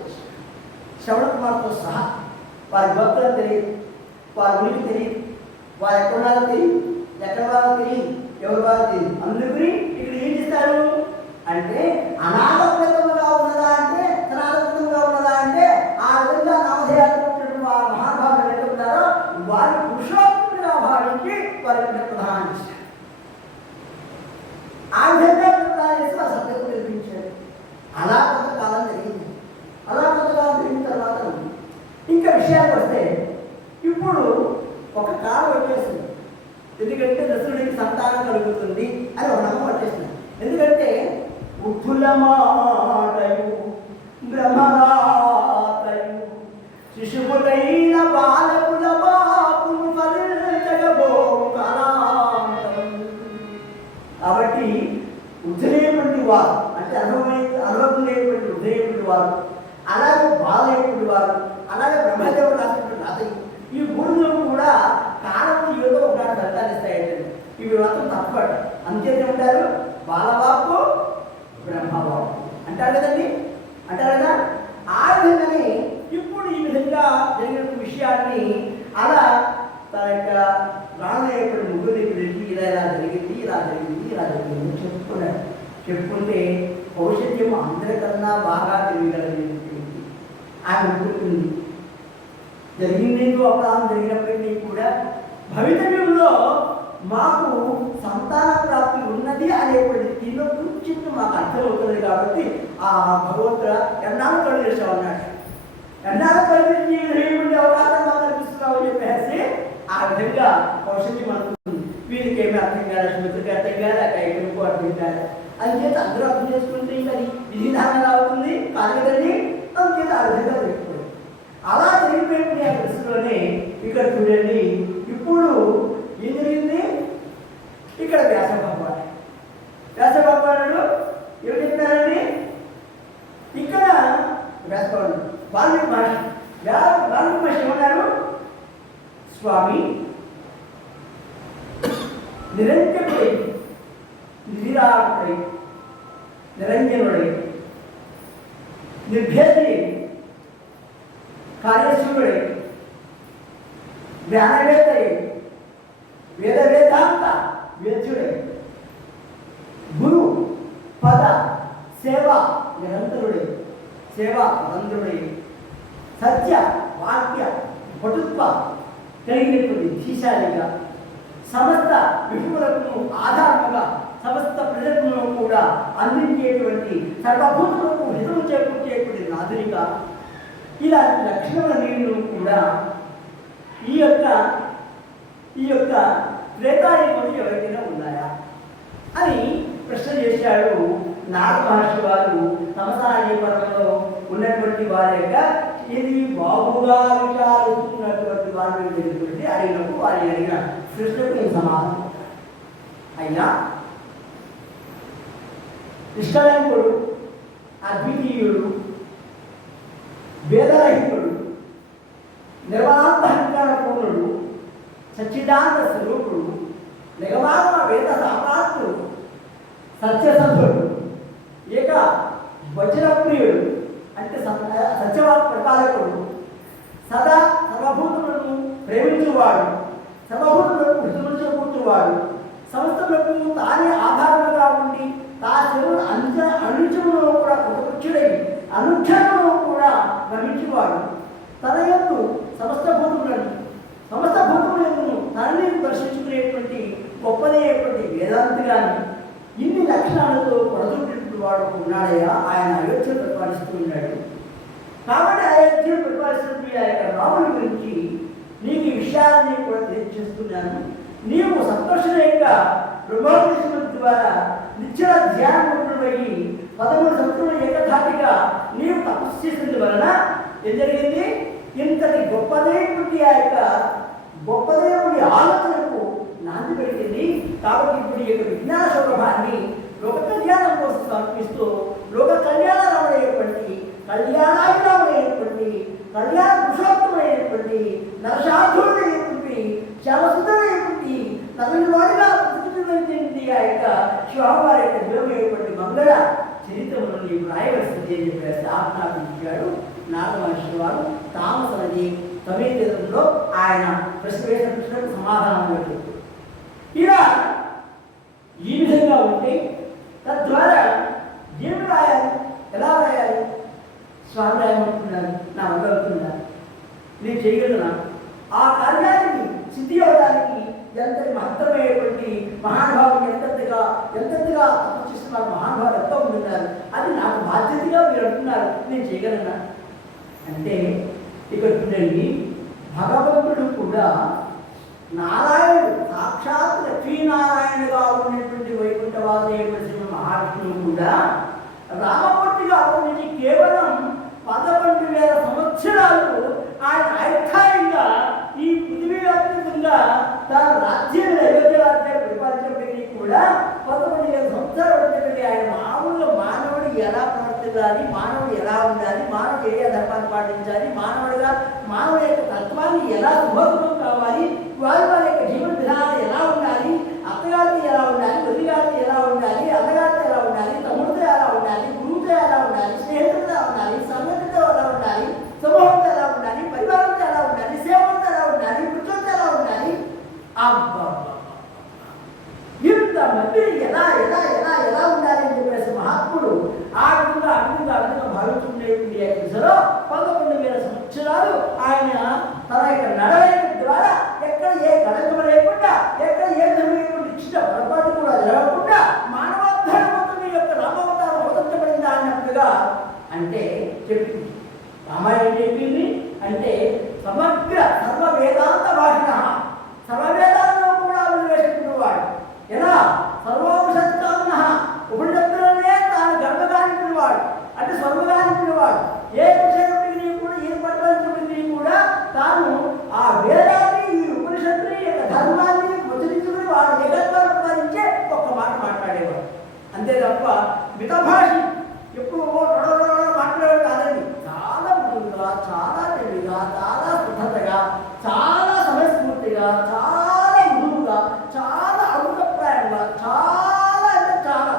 శ్రవణ కుమార్తో సహా వారి భక్తులకు తెలియదు, వారి ఉనికి తెలియదు, వారు ఎక్కడున్నారో తెలియదు, ఎక్కడ వారో తెలియదు, ఎవరు వారో తెలియదు. అందుకని ఇక్కడ ఏం చేస్తారు అంటే అనాథప్రదంగా ఉన్నదా అంటే సనాతనంగా ఉన్నదా అంటే ఆ విధంగా నామధేయాలు మహాభావులు ఎదుగుతారో వారి పురుషోత్తముడిగా భావించి వారి ప్రధానం చేశారు. ఆ విధంగా ప్రధానం చేసి ఆ సత్యత నిర్మించారు. అలా కొంతకాలం జరిగింది. అలా కొంతకాలం జరిగిన తర్వాత ఇంకా విషయానికి వస్తే ఇప్పుడు ఒక కాలం వచ్చేసింది. ఎందుకంటే దశరుడికి సంతానం కలుగుతుంది అని ఒక నమ్మకం వచ్చేసింది. ఎందుకంటే బుద్ధుల మాటయు బ్రహ్మరాతయు శిశువులైన బాలకుల బాపును ఫలించగబోవు కాలాంతం. కాబట్టి వృద్ధులైనటువంటి వారు అంటే అనుభవం లేనటువంటి వృద్ధులైనటువంటి వారు వారు, అలాగే బ్రహ్మదేవుడు రాసినటువంటి రాతలు ఈ మూడులో కూడా కాలం ఏదో ఒకనాడు ఫలితాలు ఇస్తాయండి. ఇవి మాత్రం తప్పట. అంతేనే ఉంటారు బాలవాక్కు బ్రహ్మవాక్కు అంటారు కదండి, అంటారు కదా. ఆ విధంగానే ఇప్పుడు ఈ విధంగా జరిగిన విషయాన్ని అలా తన యొక్క రాళ్ళ ముగ్గురు వెళ్ళి ఇలా జరిగింది, ఇలా జరిగింది, ఇలా జరిగింది చెప్పుకున్నాడు. చెప్పుకుంటే భవిష్యత్తు అందరికన్నా బాగా తెలియగలిగినటువంటి ఆమె అనుకుంటుంది. జరిగిందేందుకు అవగాహన జరిగినప్పటికీ కూడా భవితవ్యంలో మాకు సంతాన ప్రాప్తి ఉన్నది అనేటువంటి దీనిలో కూర్చుని మాకు అర్థమవుతుంది. కాబట్టి ఆ భగవంతుడు ఎన్నాళ్ళు కళ్ళు చేసావు అన్నాడు. ఎన్నాళ్ళు కళ్ళు ఉండే అవకాశం మాకు కనిపిస్తున్నావు అని చెప్పేసి ఆ విధంగా భవిష్యత్తు అనుకుంటుంది. వీరికి ఏమి అర్థం కాదు, స్మృతికి అర్థం కాదు, ఆ కైకు అర్థం కాదు. అందుచేత అందరూ అర్థం చేసుకుంటే మరి విధిధానం అవుతుంది కాదు కదండి. అందుచేత ఆ విధంగా పెట్టుకోండి. అలా జరిగిపోయిన ఆ దృష్టిలోనే ఇక్కడ చూడండి, ఇప్పుడు ఏం జరిగింది? ఇక్కడ వ్యాస భగవానుడు ఏమి చెప్పినారండి? ఇక్కడ వ్యాస భగవానుడు వాల్మీకి మహర్షి ఏమన్నారు? స్వామి నిరంజనుడై, నిరాకుడై, నిరంజనుడై, నిర్భేదుడై, కార్యశూరుడై, జ్ఞానవేత్తై, వేద వేదాంత వేద్యుడై, గురు పద సేవ నిరంతరుడై, సేవా నిరంతరుడై, సత్య వాక్య పటుత్వ కలిగినటువంటి ధీశాలిగా, సమస్త విషములకు ఆధారముగా సమస్త ప్రజలను కూడా అందించేటువంటి సర్వభూతులకు హితము చేకూర్చేటువంటి నాదునిగా, ఇలాంటి లక్షణములన్నీ కూడా ఈ యొక్క త్రేతాయుగంలో ఎవరికైనా ఉన్నాయా అని ప్రశ్న చేశాడు నారద మహర్షి వారు. సమసాని పర్వంలో ఉన్నటువంటి వారి యొక్క ఇది బాగుగా విచారిస్తున్నటువంటి వారు అడిగినప్పుడు వారి అడిగిన సృష్టికి నేను సమాధానం. అయినా నిష్కలంకుడు, అద్వితీయుడు, వేదరహితుడు, నిర్మలాంతహంకార పూర్ణుడు, సచ్చిదానంద స్వరూపుడు, నిగమాగమ వేద సామ్రాత్తుడు, సత్యసంధుడు, ఏక వజ్రప్రియుడు అంటే సత్యవాక్ ప్రపాలకుడు, సదా సర్వభూతులను ప్రేమించువాడు, సర్వభూతులకు హృదయం చేకూర్చువాడు, సమస్తములకు తానే ఆధారముగా ఉండి తా శివుడు అనుచములో కూడా కృతకృత్యుడై అనుక్షణంలో కూడా గ్రహించువాడు, తన యొక్క సమస్త భూతములను తనని దర్శించుకునేటువంటి గొప్పదైనటువంటి వేదాంతిగాని ఇన్ని లక్షణాలతో కొడదున్నటువంటి వాడు ఉన్నాడయ్యా. ఆయన అయోధ్యను పరిపాలిస్తూ ఉన్నాడు. కాబట్టి అయోధ్యను పరిపాలిస్తున్న ఆ యొక్క రాముడి గురించి నీకు ఈ విషయాన్ని కూడా తెలియజేస్తున్నాను. నీవు సంతోషంగా బ్రహ్మోపదేశం ద్వారా నిత్య ధ్యానమయ్యి 13 సంవత్సరాలు ఏకధాటిగా నీవు తపస్సు చేసినందు వలన ఏం జరిగింది? ఇంతటి గొప్పదేవుడి ఆ యొక్క గొప్పదేవుడి ఆలోచనకు నాంది పెరిగింది. కాబట్టి ఇప్పుడు ఈ యొక్క విజ్ఞాన సౌరభాన్ని లోక కళ్యాణం కోసం సమర్పిస్తూ లోక కళ్యాణమైనటువంటి కళ్యాణాయుడమైనటువంటి కళ్యాణ పురుషోత్తమైనటువంటి నరశాధుడైనటువంటి శ్యామసుందరైనటువంటి తనని వాడిగా ప్రతిష్ఠించింది ఆ యొక్క స్వామివారి యొక్క దివ్యమైనటువంటి మంగళ చరిత్రను నీకు రాయవలసింది అని చెప్పేసి ఆజ్ఞాపించాడు నారద మహర్షి వారు. తామస నది తమిళంలో ఆయన ప్రశ్న వేసిన ప్రశ్నకు సమాధానం పెట్టారు. ఇలా ఈ విధంగా ఉంటే తద్వారా ఏమి రాయాలి, ఎలా రాయాలి? స్వామి రాయమంటున్నారు, నా వల్ల అవుతుందా, నేను చేయగలనా? ఆ కార్యానికి సిద్ధి అవడానికి ఎంతటి మహత్తరమైనటువంటి మహానుభావులు ఎంతగా తపస్సు చేస్తున్నారు, మహానుభావులు ఎంతో ఉంటున్నారు. అది నాకు బాధ్యతగా మీరు అంటున్నారు, నేను చేయగలనా అంటే ఇక్కడ చూడండి, భగవంతుడు కూడా నారాయణుడు సాక్షాత్ లక్ష్మీనారాయణుగా ఉన్నటువంటి వైకుంఠవాసైన మహావిష్ణువు కూడా రామమూర్తిగా అప్పటి కేవలం 11,000 సంవత్సరాలు ఆయన ఆయుర్దాయంగా ఈ పృథివీ వ్యాప్తంగా తన రాజ్యాన్ని అయోధ్య రాజ్యాన్ని పరిపాలించబడి కూడా 11,000 సంవత్సరాలు వచ్చేటువంటి ఆయన మామూలుగా మానవుడు ఎలా ప్రవర్తించ ఉండాలి, మానవుడు ఎలా ఉండాలి, మానవుడు ఏ ధర్మాన్ని పాటించాలి, మానవుడిగా మానవుడి యొక్క తత్వాన్ని ఎలా సుభద్రం కావాలి, వారి వారి యొక్క జీవన విధానాలు ఎలా ఉండాలి, అత్తగారితో ఎలా ఉండాలి, వదిలిగారితో ఎలా ఉండాలి, అన్నగారితో ఎలా ఉండాలి, తమ్ముడితో ఎలా ఉండాలి, గురువుతో ఎలా ఉండాలి, స్నేహితులతో ఎలా ఉండాలి, సంగతితో ఎలా ఉండాలి, సమూహంతో ఎలా ఉండాలి, పరివారంతో ఎలా ఉండాలి, సేవలతో ఎలా ఉండాలి, వృత్తులతో ఎలా ఉండాలి, ఇంతమందిని ఎలా ఎలా ఎలా ఎలా ఉండాలి అని చెప్పేసి మహాత్ముడు ఆ విధంగా భావించుకునేటువంటి దిశలో 11,000 సంవత్సరాలు ఆయన తన యొక్క నడవడిక ద్వారా ఎక్కడ ఏ కళంకం లేకుండా, ఎక్కడ ఏ విధమైనటువంటి ఇచ్చిన పొరపాటు కూడా జరగకుండా మానవాధారమవుతున్న యొక్క రామావతారం అవతరించబడిందా అన్నట్టుగా అంటే చెప్పింది. రామాయణం చెప్పింది అంటే సమగ్ర సర్వ వేదాంత భాషణ, సర్వవేదాలను కూడా అన్వేషించుకున్నవాడు. ఎలా సర్వోపసత్తాన్న ఉపనిషత్తులనే తాను గర్భగానిపినవాడు, అంటే స్వర్గగానిపినవాడు. ఏ విషయాన్ని కూడా ఏ పట్టణి కూడా తాను ఆ వేదాన్ని ఈ ఉపనిషత్తుని యొక్క ధర్మాన్ని ముద్రించుకుని వాడు ఏకత్వాన్ని ప్రధానించే ఒక్క మాట మాట్లాడేవాడు. అంతే తప్ప మితభాషి ఎప్పుడు మాట్లాడేవాడు కాదండి. చాలా మృదువుగా, చాలా తెలివిగా, చాలా స్పృహతగా, చాలా సమయస్ఫూర్తిగా, చాలా మృదువుగా, చాలా అమృతప్రాయంగా, చాలా అంటే చాలా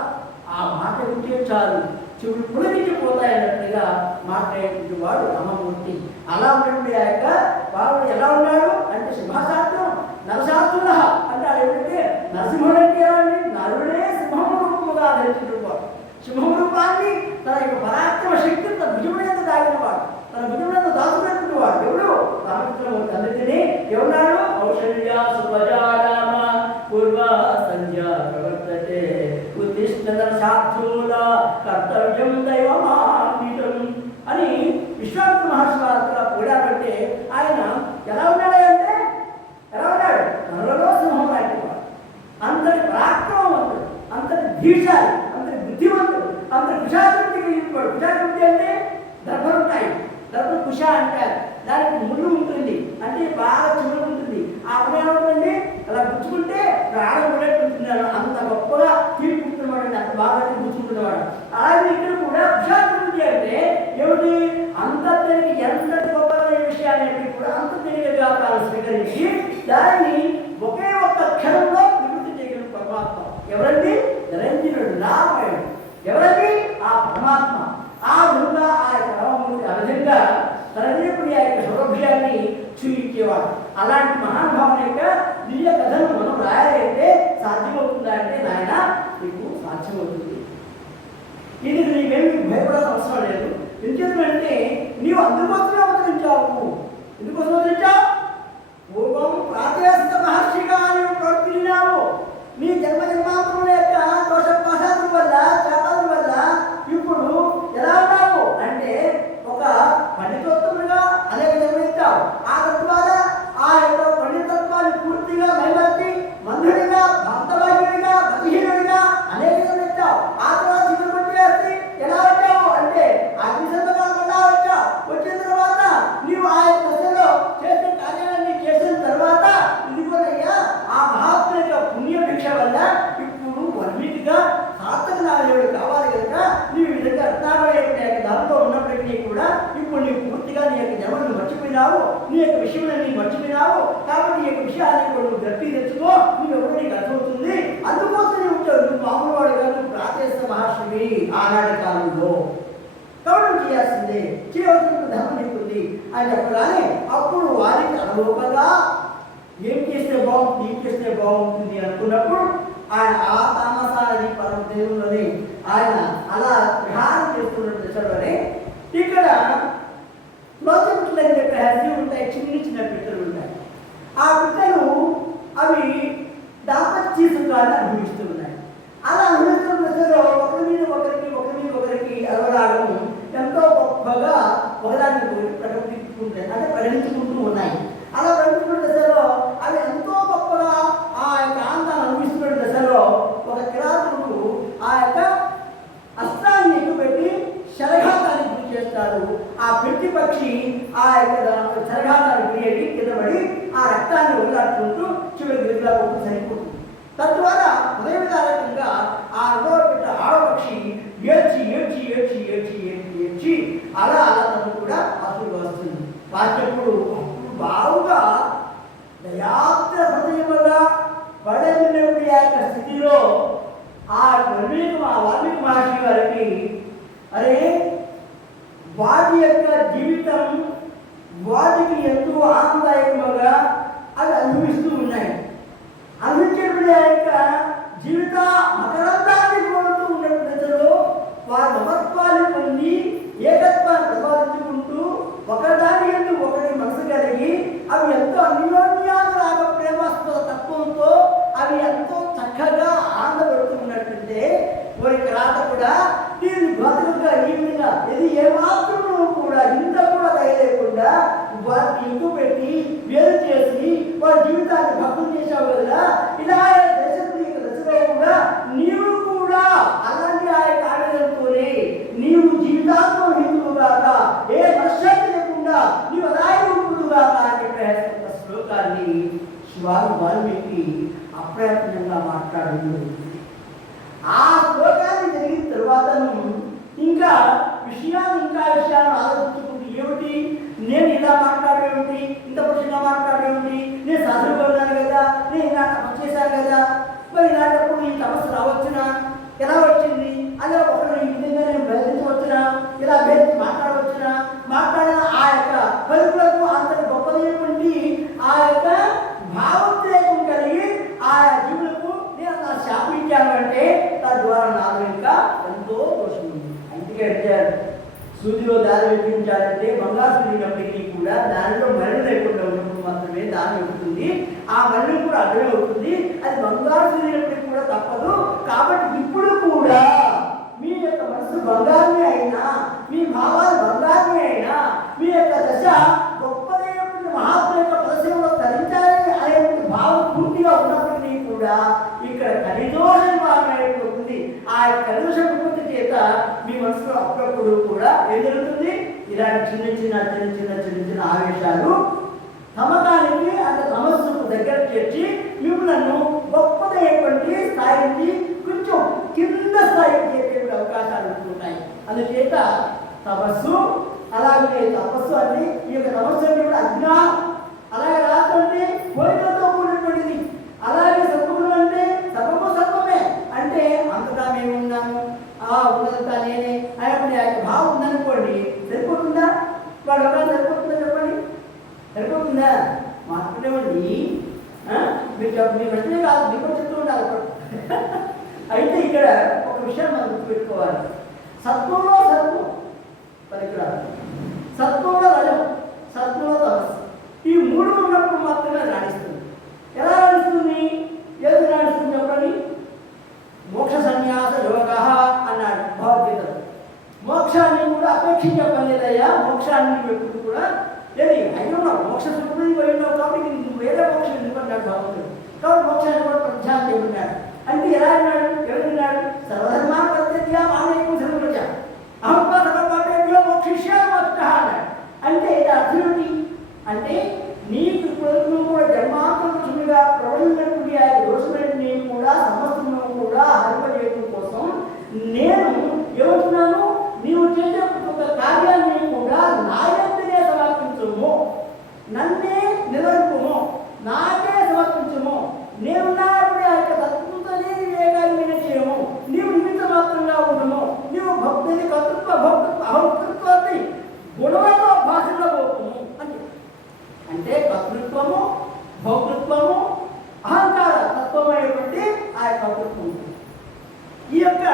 ఆ మాట వింటే చాలు చెవులు పులకించిపోతాయన్నట్టుగా మాట్లాడేటువంటి వాడు రామమూర్తి. అలా ఉన్నటువంటి ఆ యొక్క వాడు ఎలా ఉన్నాడు అంటే సింహశాస్త్రం నరశాస్త్రుల అంటాడు. ఏమిటంటే నరసింహుడు అంటే ఏమండి, నరుడే సింహము రూపముగా ధరించినవాడు. సింహం రూపాన్ని తన యొక్క పరాక్రమ శక్తిని తన భుజమునందు దాగినవాడు, తన భుజమునందు దాచుకున్నవాడు. ఎవడు రామచంద్రమూర్తి. అందుకని ఎవన్నాడు కౌశల్య సుభజారామ పూర్వ సంధ్యా ప్రవర్తతే ఉత్తిష్ఠత శాస్త్రుల కర్తవ్యం దైవమాన్వితం అని విశ్వామిత్ర మహర్షి వార్తగా పోయాడంటే ఆయన ఎలా ఉన్నాడు అంటే ఎలా ఉన్నాడు, నరులలో సింహం లాంటి వాడు, అంతటి పరాక్రమవంతుడు, అంతటి ధీశాలి, అంతటి బుద్ధిమంతుడు, అంతటి కుశాకృతి కలిగినవాడు. కుశాకృతి అంటే దర్భలు ఉంటాయి, దర్భ కుష అంటారు. దానికి ముళ్ళు ఉంటుంది, అంటే బాగా చివరి ఉంటుంది. ఆ పని అలా గుచ్చుకుంటే ప్రాణం ఉంటుంది. అంత గొప్పగా తీర్పుకుంటున్నవాడు, అంత బాగా గుచ్చుకుంటున్నవాడు. అలాగే ఇక్కడ కూడా కుశాకృతి అంటే ఏమిటి, అంతర్జనికి ఎంతటి గొప్ప విషయాన్ని కూడా అంతర్జనిగా తాను స్వీకరించి దాన్ని ఒకే ఒక్క క్షణంలో వివృద్ధి చేయగలిగిన పరమాత్మ ఎవరండి, నిరంజనుడు నారాయణుడు. ఎవరండి ఆ పరమాత్మ. ఆ విధంగా ఆ యొక్క రామమూర్తి ఆ విధంగా తనదేపుడి ఆ యొక్క సౌరభ్యాన్ని చూపించేవాడు. అలాంటి మహానుభావుని యొక్క దివ్య కథను మనం రాయాలంటే సాధ్యమవుతుందా అంటే నాయన నీకు సాధ్యమవుతుంది. ఇది నీవేమి భయపడాల్సిన అవసరం లేదు. ఎందుకంటే నీవు అందుకోసమే అవతరించావు. ఎందుకోసం అవతరించావు? పూర్వం ప్రాతేస్త మహర్షిగా నీవు ప్రవర్తించినావు. నీ జన్మ జన్మాంతముల యొక్క దోషపాశాదుల వల్ల, శాపాదుల వల్ల ఇప్పుడు ఎలా ఉన్నావు అంటే ఒక పండితోత్తముడిగా అనేక జన్మించావు. ఆ తత్వాల ఆ యొక్క పండితత్వాన్ని పూర్తిగా మైమర్చి మంధుడిగా, భక్తభాగ్యుడిగా, భక్తిహీనుడిగా అనేక జన్మించావు. ఆ తర్వాత చివరి పట్టి వేసి ఎలా వచ్చావు అంటే అగ్నిసంతకాల వల్ల వచ్చావు. వచ్చిన తర్వాత నీవు ఆ యొక్క దశలో చేసిన కార్యాలన్నీ చేసిన తర్వాత ఇదిగోనయ్యా ఆ మహాత్ముల యొక్క పుణ్యభిక్ష వల్ల ఇప్పుడు వర్మితిగా సార్థక నారాయణుడు కావాలి కనుక నీవు ఈ విధంగా రత్నారాయణ యొక్క దాంట్లో ఉన్నప్పటికీ కూడా ఇప్పుడు నీవు పూర్తిగా నీ యొక్క జన్మను మర్చిపోయినావు, నీ యొక్క విషయాన్ని మర్చిపోయినావు. కాబట్టి ఈ యొక్క విషయాన్ని కూడా నువ్వు గట్టి తెచ్చుకో, నువ్వు ఎవరు నీకు అర్థమవుతుంది. అందుకోసం నువ్వు వచ్చావు. నువ్వు మామూలు వాడు కాదు, ప్రాతేస్త మహర్షివి ఆనాటి కాలంలో. కాబట్టి చేయాల్సిందే, చేయవలసిన ధర్మం నీకుంది అని చెప్పగానే అప్పుడు వారికి అనుభవంగా ఏం చేస్తే బాగుంటుంది, ఏం చేస్తే బాగుంటుంది అనుకున్నప్పుడు ఆయన ఆ తామసాది పర్వతంలోనే ఆయన అలా విహారం చేస్తున్న దశలోనే ఇక్కడ లోతుపుట్లు అని చెప్పి హసి ఉంటాయి, చిన్న చిన్న పిట్టలు ఉంటాయి. ఆ పిట్టలు అవి దాపత్య సుఖాన్ని అనుభవిస్తూ ఉన్నాయి. అలా అనుభవిస్తున్న దశలో ఒకరి మీద ఒకరికి అలవడాలను ఎంతో గొప్పగా ఒకదాన్ని ప్రకటించుకుంటాయి, అంటే ప్రకటించుకుంటూ ఉన్నాయి. అలా ప్రకటించుకున్న దశలో అవి ఎంతో గొప్పగా ఆ యొక్క ఆనందాన్ని అనుభవిస్తున్న దశలో ఒక కిరాతుడు ఆ యొక్క అస్త్రాన్ని ఎక్కువ పెట్టి శరఘాతానికి వాల్మీకి మహర్షి గారికి అరే వాటి యొక్క జీవితం వాటికి ఎంతో ఆనందదాయకముగా అవి అనుభవిస్తూ ఉన్నాయి. అనుభవించేటువంటి ఆ యొక్క జీవిత మకరందాన్ని కోరుతూ ఉన్న దశలో వారి మమత్వాలు పొంది ఏకత్వాన్ని ప్రసాదించుకుంటూ ఒకదాని ఎందుకు ఒకటి మనసు కలిగి అవి ఎంతో అన్యోన్యాలుగా ప్రేమాస్పద తత్వంతో అవి ఎంతో చక్కగా ఆనందపడుతున్నట్టుంటే వారికి రాత కూడా దీన్ని బతుకుగా ఈ విధంగా ఇది ఏమాత్రము కూడా ఇంత కూడా దయలేకుండా వాటిని ఎక్కువ పెట్టి వేరు చేసి వారి జీవితాన్ని భక్తులు చేశావు కదా. ఇలా దశలో కూడా నీవు కూడా అలాంటి ఆ యొక్క ఆనందంతోనే నీవు జీవితాంతం హిందువుగాక ఏ నష్టాన్ని లేకుండా నీవు అలాగే ఉంటుగాక అని చెప్పే శ్లోకాన్ని స్వామి వాల్మీకి అప్రయత్నంగా మాట్లాడింది. ఆ శ్లోకాన్ని జరిగిన తరువాతను ఇంకా విషయాలను ఆలోచించుకుంటూ ఏమిటి నేను ఇలా మాట్లాడేమిటి, ఇంత పక్షంగా మాట్లాడేమిటి, నేను సాధుపడ్డాను కదా, నేను ఇలా తపస్సు చేశాను కదా, మరి ఇలాంటప్పుడు ఈ తపస్సు రావచ్చునా, ఎలా వచ్చింది, అలా ఒకరు ఈ విధంగా నేను బయలుదేరవచ్చునా, ఇలా బయలుదేరి మాట్లాడవచ్చునా, మాట్లాడిన ఆ యొక్క పలుకులకు అంతటి గొప్పదైనటువంటి ఆ యొక్క భావోద్రేకం కలిగి ఆ జీవులకు నేను నా శాపం ఇచ్చాను అంటే తద్వారా నాకు ఇంకా ఎంతో దోషం ఉంది. అందుకే సూదిలో దారి వెలిగించాలంటే బంగారు సూర్యునప్పటికీ కూడా దానిలో మరణం లేకుండా ఉన్నప్పుడు మాత్రమే దారి అవుతుంది. ఆ మరణం కూడా అడ్డమే అవుతుంది. అది బంగారు సూర్యునప్పటికీ కూడా తప్పదు. కాబట్టి ఇప్పుడు కూడా మీ యొక్క మనసు బంగారమే అయినా, మీ భావాలు బంగారమే అయినా, మీ యొక్క దశ గొప్పదైనటువంటి మహాత్మ యొక్క ప్రదర్శనలో తరించాలని అనేటువంటి భావం పూర్తిగా ఉన్నప్పటికీ కూడా ఇక్కడ కలిదోష నివారణ అయిపోతుంది. ఆ కలిదోష విపత్తి చేత మీ మనసులో అప్పుడప్పుడు కూడా ఏం జరుగుతుంది, ఇలాంటి చిన్న చిన్న ఆవేశాలు తమకానికి అంటే సమస్యకు దగ్గర చేర్చి మిమ్మల్ని గొప్పదైనటువంటి స్థాయి నుంచి కొంచెం కింద స్థాయికి చేసే అవకాశాలు ఉంటున్నాయి. అందుచేత తపస్సు అలాగే తపస్సు అంటే ఈ యొక్క తపస్సు అంటే కూడా అజ్ఞానం, అలాగే రాత్రి కోరికలతో కూడినటువంటిది, అలాగే సత్వములు అంటే సర్వమే అంటే అంతటా మేము ఉన్నాము, ఉన్నదంతా నేనే అనేటువంటి ఆ యొక్క భావం ఉందనుకోండి, సరిపోతుందా? వాడు ఒక సరిపోతుందా చెప్పండి, సరిపోతుందా? మాట్లాడేవండి మీ వెంటనే కాదు, మీకు చెప్తూ ఉండాలి. అయితే ఇక్కడ ఒక విషయం మనం గుర్తుపెట్టుకోవాలి. సత్వంలో సత్వం పనికిరాదు, సత్వంలో రజం, సత్వంలో తపస్సు, ఈ మూడు ఉన్నప్పుడు మాత్రమే రాణిస్తుంది. ఎలా రాణిస్తుంది? ఏది రాణిస్తుంది చెప్పండి? మోక్ష సన్యాస యోగ అన్నాడు భగవద్గీతలో. మోక్షాన్ని కూడా అపేక్షించే పని లేదయ్యా, మోక్షాన్ని ఎప్పుడు కూడా ఏది అయినా మోక్ష సుఖం పోయినావు కాబట్టి నువ్వు వేరే మోక్షం ఎందుకన్నాడు భగవంతుడు. కాబట్టి మోక్షాన్ని కూడా ప్రధ్యానం చేయమన్నాడు. అంటే ఎలా అన్నాడు, ఎవరున్నాడు? సర్వధర్మా ప్రత్యర్థిగా మానవ ధర్మజ అహంకారపాటేలో మోక్షిష్యాలు అన్నాడు. అంటే ఇది అర్థం ఏంటి అంటే నీకు ఇప్పుడు కూడా జన్మాంతరుగా ప్రబలినటువంటి ఆ దోషులన్నీ కూడా సమస్తము కూడా హరింపజేయడం కోసం నేను ఏమంటున్నాను, నీవు చేసే ఒక కార్యాన్ని కూడా నాయందునే సమర్పించము, నన్నే నిలబెట్టుము, నాకే సమర్పించము, నేనున్నప్పుడు ఆ యొక్క తత్వంతోనే వివేకాన్ని చేయము, నీవు నిమిత్త మాత్రంగా ఉండము, నీవు భక్తుని అహంకృత్వాన్ని గుణంతో భాషలో పోతుము అంటే కర్తృత్వము, భోక్తృత్వము, అహంకార తత్వమైనటువంటి ఆ యొక్క కర్తృత్వం. ఈ యొక్క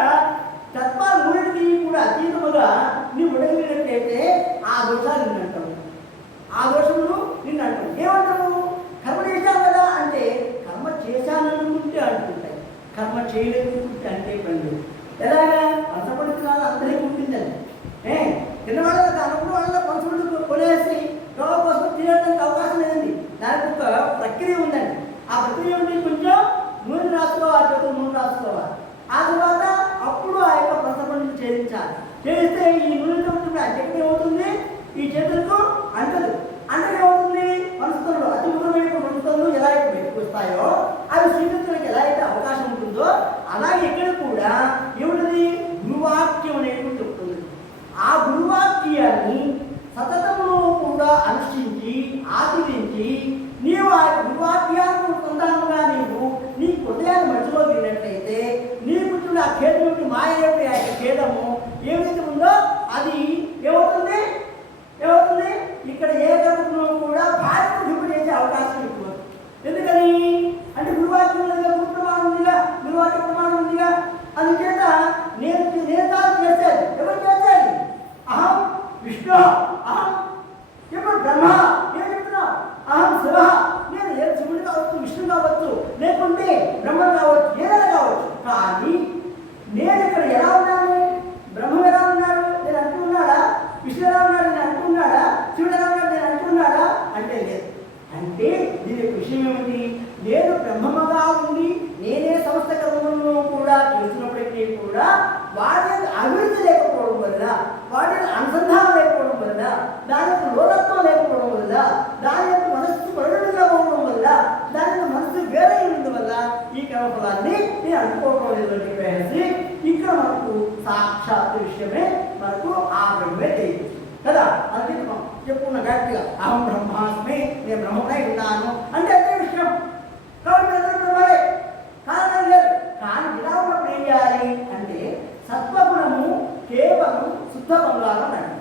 తత్వాలు మూడింటికి కూడా అతీతముగా నీవు ఉడగలిగినట్లయితే ఆ దోషాలు నిన్నంటావు, ఆ దోషములు నిన్నంటావు. ఏమంటావు? కర్మ చేశావు కదా అంటే కర్మ చేశాననుకుంటే అంటుంటాయి, కర్మ చేయలేకుంటే అంటే పని. ఎలాగా కష్టపడుతున్నాను అందరికీ ఉంటుందని కింద వాళ్ళకి అనుకున్న వాళ్ళ పనులు కొనేసి గొడవ కోసం తినడానికి అవకాశం లేదండి. దానికి ఒక ప్రక్రియ ఉందండి. ఆ ప్రక్రియ ఉండి కొంచెం నూనె రాసుకోవాలి, ఆ చేతులు నూనె రాసుకోవాలి. ఆ తర్వాత అప్పుడు ఆ యొక్క ప్రసపడిని చేయించాలి. చేస్తే ఈ నూనెతో ఉంటుంది ఆ చెట్టు ఏమవుతుంది, ఈ చేతులకు అంటదు. అంటే ఏమవుతుంది, మనసులో అతి ముఖ్యమైన మనసులు ఎలా అయితే బయటకు వస్తాయో అవి స్వీకరించడానికి ఎలా అయితే అవకాశం ఉంటుందో అలాగే ఇక్కడ కూడా ఏముంటుంది, గురువాక్యం అనేది చెప్తుంది. ఆ గురువాక్యాన్ని సతతమును కూడా అనుష్ఠించి ఆచరించి నీవు ఆ గురువాక్యాన్ని సొంతంగా నీవు నీ హృదయాన్ని మధ్యలో విన్నట్లయితే నీకు ఏదైతే ఉందో అది ఏమవుతుంది ఏమవుతుంది ఇక్కడ ఏ గర్భంలో కూడా భార్యను దింపజేసే అవకాశం ఎక్కువ. ఎందుకని అంటే గురువాక్యం ఉందిగా, గురుప్రమాణం ఉందిగా, గురువాక్య ప్రమాణం ఉందిగా. అందుచేత నేను కాదు చేసేది, ఎవరు చేసేది? అహం విష్ణు, అహం ఇప్పుడు బ్రహ్మ. నేను చెప్తున్నా అహం శివ. నేను ఏ శివుడు కావచ్చు, విష్ణు కావచ్చు, లేకుంటే బ్రహ్మ కావచ్చు, ఏదైనా కావచ్చు. కానీ నేను ఇక్కడ ఎలా ఉన్నాను? బ్రహ్మ ఎలా ఉన్నాడు నేను అంటున్నాడా? విష్ణు ఎలా ఉన్నాడు నేను అంటున్నాడా? శివుడు ఎలా ఉన్నాడు నేను అంటున్నాడా? అంటే లేదు. అంటే దీని యొక్క విషయం ఏమిటి? నేను బ్రహ్మగా ఉండి నేనే సమస్త కర్మలను కూడా చేస్తున్నప్పటికీ కూడా వాటి యొక్క అభివృద్ధి లేకపోవడం వల్ల, వాటి యొక్క అనుసంధానం లేకపోవడం వల్ల, దాని యొక్క లోలత్వం లేకపోవడం వల్ల, దాని యొక్క మనస్సు పరుడుగా పోవడం వల్ల, దాని యొక్క మనస్సు వేరే ఉండడం వల్ల ఈ కర్మఫలాన్ని నేను అనుకోవడం లేదు అని చెప్పేసి ఇక్కడ మనకు సాక్షాత్ విషయమే మనకు ఆ బ్రహ్మే తెలియదు కదా. అందుకే మనం చెప్పుకున్న గట్టిగా అహం బ్రహ్మాస్మి, నేను బ్రహ్మనే ఉన్నాను అంటే అదే విషయం. కాబట్టి అందరూ బ్రహ్మలే, కారణం లేదు. కానీ ఇలా ఉన్నప్పుడు ఏం చేయాలి అంటే సత్వగుణము కేవలం శుద్ధ బంగారం అండి.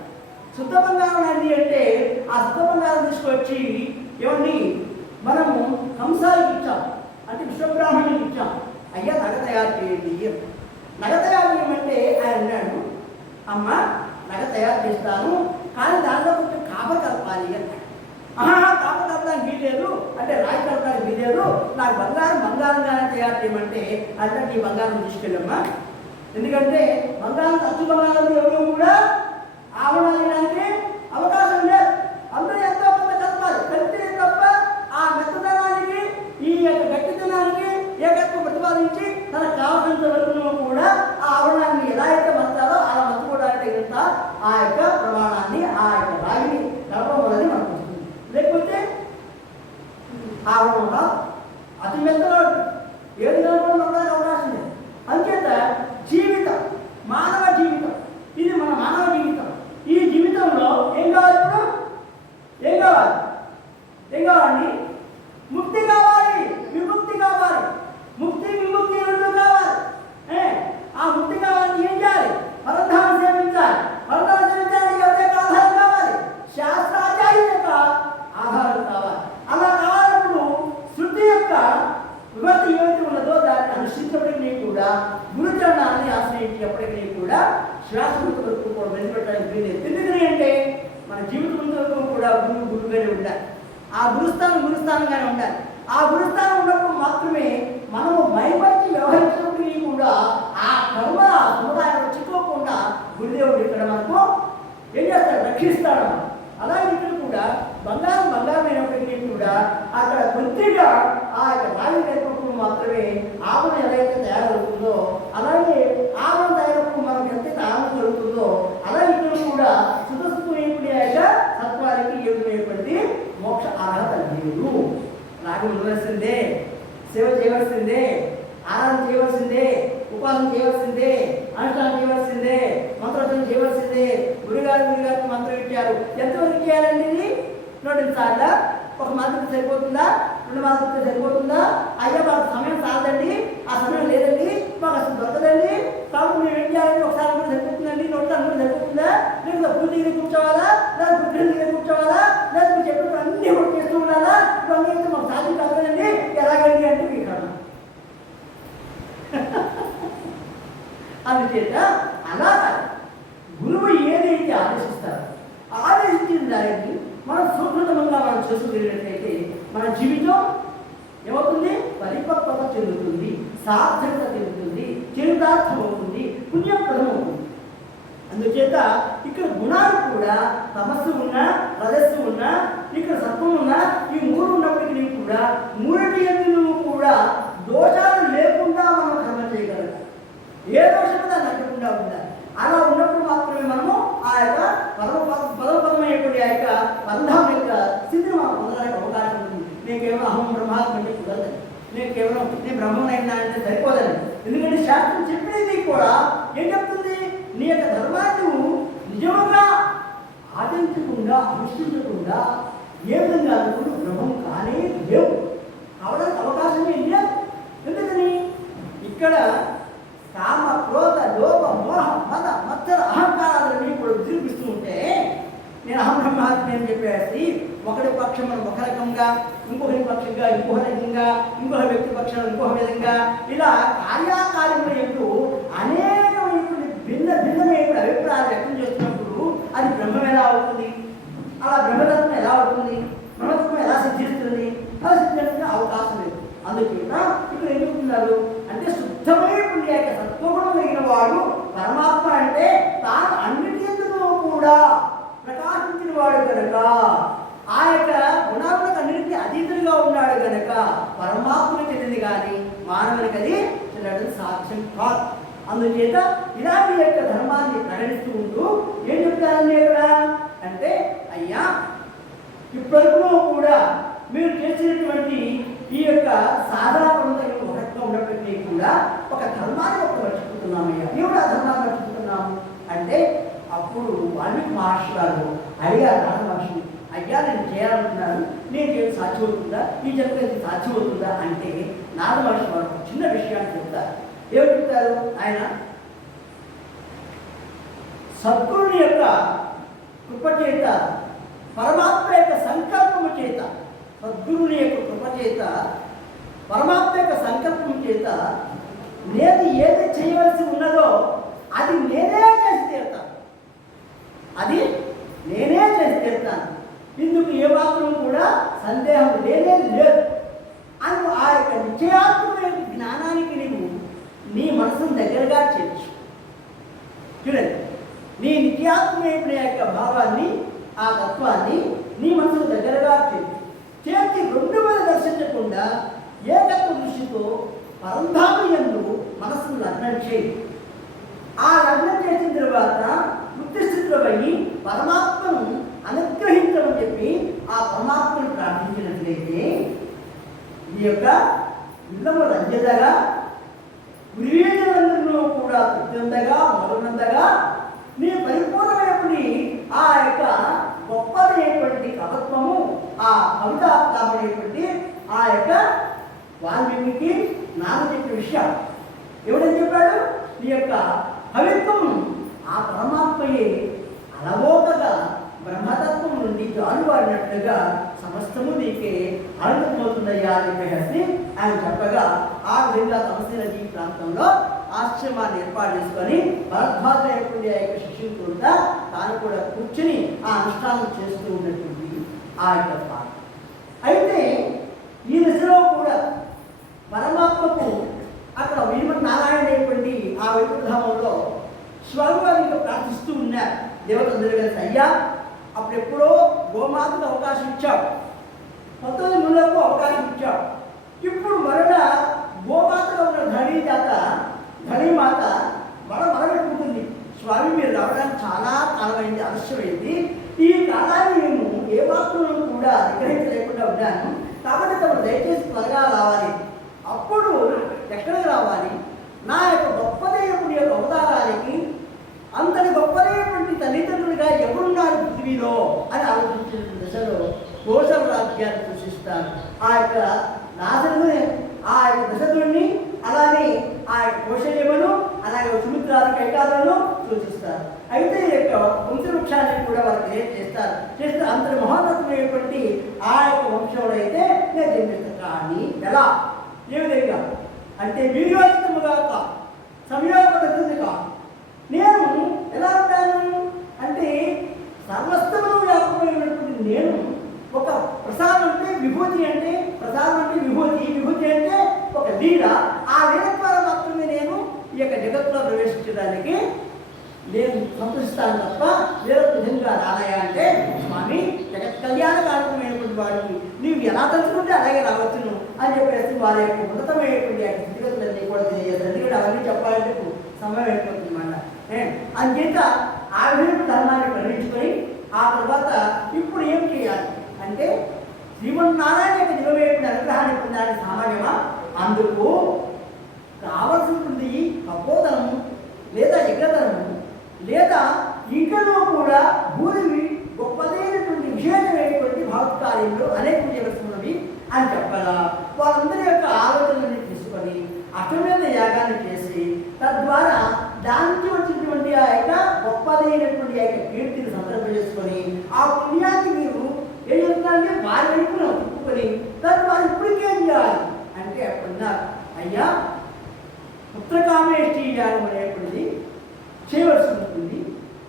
శుద్ధ బంగారం అండి అంటే ఆ శుద్ధ బంగారం తీసుకొచ్చి ఏమండి మనము కంసాలకు ఇచ్చాం, అంటే విశ్వబ్రాహ్మణునికి ఇచ్చాం. అయ్యా నగ తయారు చేయండి. నగ తయారు చేయమంటే ఆయన అన్నాడు, అమ్మ నగ తయారు చేస్తాను కానీ దాంట్లో కొంచెం కాపర్ కలపాలి అన్నాడు. కాపర్ కలపడానికి వీలేదు అంటే రాయి కలపడానికి వీలేదు, నాకు బంగారంగానే తయారు చేయమంటే అంటే నీ బంగారం తీసుకెళ్ళమ్మా. ఎందుకంటే బంగారం అచ్చు బంగారం ఎవరు కూడా ఆవరణానికి అవకాశం లేదు. అందరూ ఎంతో కొంత కలపాలి, కలిపితే తప్ప ఆ మెత్తదనానికి ఈ యొక్క గట్టితనానికి ఏకత్వం ప్రతిపాదించి తనకు కావాల్సినంత వరకు కూడా ఆ ఆవరణాన్ని ఎలా అయితే మత్తారో అలా మత్తుకోవడానికి ఇంత ఆ యొక్క ప్రమాణాన్ని ఆ యొక్క రాగిని కలపడం వల్లనే మనకు వస్తుంది. లేకపోతే ఆవరణంలో అతి మెత్తలో ఏది కలపడం మనకు అవకాశం లేదు. అంచేత జీవితం, మానవ జీవితం, ఇది మన మానవ జీవితం. ఈ జీవితంలో ఏం కావాలి? ఇప్పుడు ఏం కావాలి? ఏం కావాలండి? ముక్తి కావాలి, విముక్తి కావాలి. ముక్తి విముక్తి రెండు కావాలి. ఆ ముక్తి కావాలంటే ఏం చేయాలి? పరధామం సేవించాలి. పరధామం సేవించాలి ఎవరికి ఆధారం కావాలి? శాస్త్రాచార్య యొక్క ఆధారం కావాలి. అలా కావాలప్పుడు శృతి యొక్క విభక్తి ఏమిటి ఉన్నదో దాన్ని అనుసరించబడినప్పటికీ కూడా గురుచరణాన్ని ఆశ్రయించినప్పటికీ కూడా శ్వాసముక్తి వరకు కూడా వెళ్ళిపెట్టడానికి వీలేదు. ఎందుకని అంటే మన జీవితం వరకు కూడా గురువుగానే ఉండాలి. ఆ గురుస్థానంగానే ఉండాలి. ఆ గురుస్థానం ఉన్నప్పుడు మాత్రమే మనము మైపరిచి వ్యవహరించినప్పటికీ కూడా ఆ కర్మ సముదాయంలో చిక్కుకోకుండా గురుదేవుడు ఇక్కడ మనకు ఏం చేస్తాడు? రక్షిస్తాడు. అలాగే ఇక్కడ కూడా బంగారం అయినప్పటికీ కూడా అక్కడ కొద్దిగా ఆ యొక్క రాగి లేకపోవడం మాత్రమే ఆవరణ ఎలాగైతే తయారవుతుందో, అలాగే ఆవరణ తయారప్పుడు మనకు ఎంతైతే ఆనందం జరుగుతుందో అలాగే ఇక్కడ కూడా సుతస్వమైనటువంటి ఆ యొక్క సత్వానికి ఏమైనటువంటి మోక్ష అర్హత లేదు. రాగి ఉండవలసిందే, సేవ చేయవలసిందే, ఆరాధన చేయవలసిందే, ఉపాసన చేయవలసిందే, అనుష్ఠానం చేయవలసిందే, మంత్రోచ్చరణ చేయవలసిందే. గురుగారికి మంత్రం ఇచ్చారు. ఎంతవరకు చేయాలండి? ఇది 2 సార్లు. ఒక మంత్రం సరిపోతుందా? 2 మంత్రం సరిపోతుందా? అయ్యా మాకు సమయం చాలదండి, ఆ సమయం లేదండి, మాకు అసలు దొరకదండి, కాబట్టి మేము ఏం చేయాలంటే ఒకసారి కూడా సరిపోతుందండి, 2 సార్లు సరిపోతుందా? లేదా పూజ దగ్గర కూర్చోవాలా, లేదా విగ్రహం దగ్గర కూర్చోవాలా, లేదా మీరు చెప్పినప్పుడు అన్నీ కూడా చేస్తూ ఉండాలా? ఇవన్నీ అయితే మాకు సాధ్యం కాదండి. ఎలాగండి అంటే మీకు అన్నా. అందుచేత అలా గురువు ఏదైతే ఆదేశిస్తారో ఆదేశించిన దానికి మనం సుకృతంగా మనం చేసుకునేటట్లయితే మన జీవితం ఏమవుతుంది? పరిపక్వత చెందుతుంది, సార్థకత చెందుతుంది, చరితార్థం అవుతుంది, పుణ్యప్రదం అవుతుంది. అందుచేత ఇక్కడ గుణాలు కూడా తమస్సు ఉన్నా, రజస్సు ఉన్నా, ఇక్కడ సత్వం ఉన్నా, ఈ 3 ఉన్నప్పటికీ కూడా మూడిటి ఎందుకు కూడా దోషాలు లేకుండా మనం కర్మ చేయగలగాలి. ఏ దోషము దాన్ని అడ్డకుండా ఉండాలి. అలా ఉన్నప్పుడు మాత్రమే మనము ఆ యొక్క పదమైనటువంటి ఆ యొక్క బంధం యొక్క స్థితిని మనం పొందడానికి అవకాశం ఉంది. నేను కేవలం అహం బ్రహ్మాత్మ అంటే కుదరదని, నేను బ్రహ్మనైనా అంటే సరిపోదని. ఎందుకంటే శాస్త్రం చెప్పినది కూడా ఏం చెప్తుంది? నీ యొక్క ధర్మాన్ని నిజముగా ఆచరించకుండా, అనుష్ఠించకుండా ఏ విధంగా నువ్వు బ్రహ్మం కానీ లేవు కావడానికి అవకాశమే లేదు. ఎందుకని ఇక్కడ కామ క్రోధ లోభ మోహ మద మత్సర అహంకారాలన్నీ కూడా విజృంభిస్తూ ఉంటే నేను అహం బ్రహ్మాస్మి అని చెప్పేసి ఒకరి పక్షం ఒక రకంగా, ఇంకొకరి పక్షంగా ఇంకొక రకంగా, ఇంకొక వ్యక్తి పక్షం ఇంకొక విధంగా, ఇలా కార్యాకార్యముల ఎందు అనేకమైనటువంటి భిన్నమైనటువంటి అభిప్రాయాలు వ్యక్తం చేస్తున్నప్పుడు అది బ్రహ్మం ఎలా అవుతుంది? అలా బ్రహ్మతత్వం ఎలా అవుతుంది? బ్రహ్మతత్వం ఎలా సిద్ధిస్తుంది? అలా సిద్ధించడానికి అవకాశం లేదు. అందుచేత ఇక్కడ ఏం చెప్తున్నారు అంటే శుద్ధమైనటువంటి యొక్క సత్వగుణం కలిగిన వాడు పరమాత్మ అంటే తాను అన్నిటిలో కూడా ప్రకాశించిన వాడు కనుక, ఆ యొక్క గుణాలకు అన్నిటికీ అతీతులుగా ఉన్నాడు కనుక పరమాత్మకు చెందింది కానీ మానవునికి అది చెల్లడం సాధ్యం కాదు. అందుచేత ఇలాంటి యొక్క ధర్మాన్ని ప్రకటిస్తూ ఉంటూ ఏం చెప్తారని ఇక్కడ అంటే, అయ్యా ఇప్పటికూ కూడా మీరు చేసినటువంటి ఈ యొక్క సాధన పనులు ఒకటిగా ఉన్నప్పటికీ కూడా ఒక ధర్మాన్ని ఒకటి మర్చిపోతున్నామయ్యా. ఏమిటి ఆ ధర్మాన్ని మర్చిపోతున్నాము అంటే, అప్పుడు వాల్మీకి మహర్షి గారు అడిగారు నారద మహర్షి, అయ్యా నేను చేయాలనుకున్నాను, నేను చేయడం సాధ్యమవుతుందా? ఈ జన్మకి సాధ్యమవుతుందా అంటే నారద మహర్షి వారు చిన్న విషయాన్ని చెప్తారు. ఏమిటి చెప్తారు ఆయన? సద్గురుని యొక్క కృప చేత, పరమాత్మ యొక్క సంకల్పము చేత, సద్గురుని యొక్క కృప చేత, పరమాత్మ యొక్క సంకల్పం చేత నేను ఏది చేయవలసి ఉన్నదో అది నేనే చేసి తీరుతాను, అది నేనే చేసి తీరుతాను, ఇందుకు ఏమాత్రం కూడా సందేహం లేనే లేదు అని ఆ యొక్క నిశ్చయాత్మక జ్ఞానానికి నీవు నీ మనసును దగ్గరగా చేర్చు. చూడండి, నీ నిత్యాత్మక యొక్క భావాన్ని, ఆ తత్వాన్ని నీ మనసుకు దగ్గరగా చేర్చి రెండు మీద దర్శించకుండా ఏకత్వ దృష్టితో పరంధామి యందు మనసును లగ్నం చేయి. ఆ లగ్నం చేసిన తర్వాత వృత్తిస్థితిలో పోయి పరమాత్మను అనుగ్రహించమని చెప్పి ఆ పరమాత్మను ప్రార్థించినట్లయితే ఈ యొక్క ఇళ్ళము రంజదగా, గురివేదనందరిలో కూడా తృప్తిందగా మొదలందగా నీ పరిపూర్ణమైనటువంటి ఆ యొక్క గొప్పదైనటువంటి కవత్వము, ఆ కవితాత్మకమైనటువంటి ఆ యొక్క వాల్మీకి నాకు చెప్పిన విషయం ఎవడని చెప్పాడు? ఈ యొక్క కవిత్వం ఆ పరమాత్మయే అలవోకగా బ్రహ్మతత్వం నుండి జాలువాడినట్లుగా సమస్తము నీకే అనుమవుతుందయ్యా అని చెప్పేసి ఆయన చెప్పగా, ఆ విధంగా సమస్య నదీ ప్రాంతంలో ఆశ్రమాన్ని ఏర్పాటు చేసుకొని భరద్వాజ యొక్క శిష్యులతో కూడా తాను కూడా కూర్చుని ఆ అనుష్ఠానం చేస్తూ ఉన్నటువంటి ఆ యొక్క పాట. అయితే ఈ దశలో కూడా పరమాత్మకు అక్కడ నారాయణ అయినటువంటి ఆ వైకుంఠధామంలో స్వామివారిని ప్రార్థిస్తూ ఉన్నారు దేవతందరూ కలిసి. అయ్యా అప్పుడెప్పుడో గోమాతకు అవకాశం ఇచ్చావు, 19 అవకాశం ఇచ్చావు, ఇప్పుడు మరణ గోమాతలో ఉన్న ధనీమాత మరబెట్టుకుంటుంది. స్వామి మీరు రావడానికి చాలా కాలమైంది, ఆలస్యమైంది, ఈ కాలాన్ని నేను ఏ మాత్రం కూడా నిగ్రహించలేకుండా ఉన్నాను, కాబట్టి తమను దయచేసి త్వరగా రావాలి. అప్పుడు ఎక్కడికి రావాలి? నా యొక్క గొప్పదైనటువంటి యొక్క అవతారానికి అంతటి గొప్పదైనటువంటి తల్లిదండ్రులుగా ఎవరున్నారు పృథ్వీలో అని ఆలోచించిన దశలో కోసల రాజ్యాన్ని సూచిస్తాను. ఆ యొక్క నాశనుని, ఆ యొక్క దశదుని, అలానే ఆ యొక్క కోశల్యమును, అలాగే సుమిత్రాది కైకాలను సూచిస్తారు. అయితే ఈ యొక్క వంశవృక్షాన్ని కూడా వారు చేస్తారు. అంతటి మహోన్నతమైనటువంటి ఆ యొక్క వంశంలో అయితే నేను జన్మిస్తాను. కానీ ఎలా, ఏ విధంగా అంటే వీర్యోచితముగా కాదు, సంయోగ పద్ధతి కాదు. నేను ఎలా ఉంటాను అంటే సర్వస్థములు వ్యాపకమైనటువంటి నేను ఒక ప్రసాదం అంటే విభూతి, అంటే ప్రసాదం అంటే విభూతి, విభూతి అంటే ఒక లీల. ఆ లీల ద్వారా మాత్రమే నేను ఈ యొక్క జగత్తులో ప్రవేశించడానికి నేను సంతోషిస్తాను తప్ప వేరే విధంగా రాలయా అంటే, స్వామి జగత్ కళ్యాణ కారకమైనటువంటి వాడిని నీవు ఎలా తలుచుకుంటే అలాగే రావచ్చును అని చెప్పేసి వారి యొక్క ఉన్నతమైనటువంటి స్థితిగతులన్నీ కూడా తెలియజేస్తారు. ఎందుకంటే అవన్నీ చెప్పాలంటే సమయం అయిపోతుంది అన్నమాట. అందుచేత ఆ విధంగా ధర్మాన్ని గ్రహించుకొని ఆ తర్వాత ఇప్పుడు ఏం చేయాలి అంటే శ్రీమన్నారాయణ యొక్క దివ్యమైనటువంటి అనుగ్రహాన్ని పొందాలని సామాన్యమా? అందుకు కావలసినటువంటి కపోదనము లేదా యజ్ఞధనము లేదా ఇంకనూ కూడా భూమిని గొప్పదైనటువంటి విశేషమైనటువంటి భావత్కార్యంలో అనేక చేయవలసినవి అని చెప్పగా వాళ్ళందరి యొక్క ఆలోచనని తీసుకొని అశ్వమేధ యాగాన్ని చేసి తద్వారా దానికి వచ్చినటువంటి ఆ యొక్క గొప్పదైనటువంటి ఆ యొక్క కీర్తిని సందర్భం చేసుకొని ఆ పుణ్యాన్ని మీరు ఏం చెప్తున్నారంటే వారి వైపున తిప్పుకొని దాన్ని వారు ఇప్పటికేం చేయాలి అంటే అప్పుడున్నారు అయ్యా పుత్రకామేష్టి యాగం అనేటువంటిది చేయవలసి ఉంటుంది.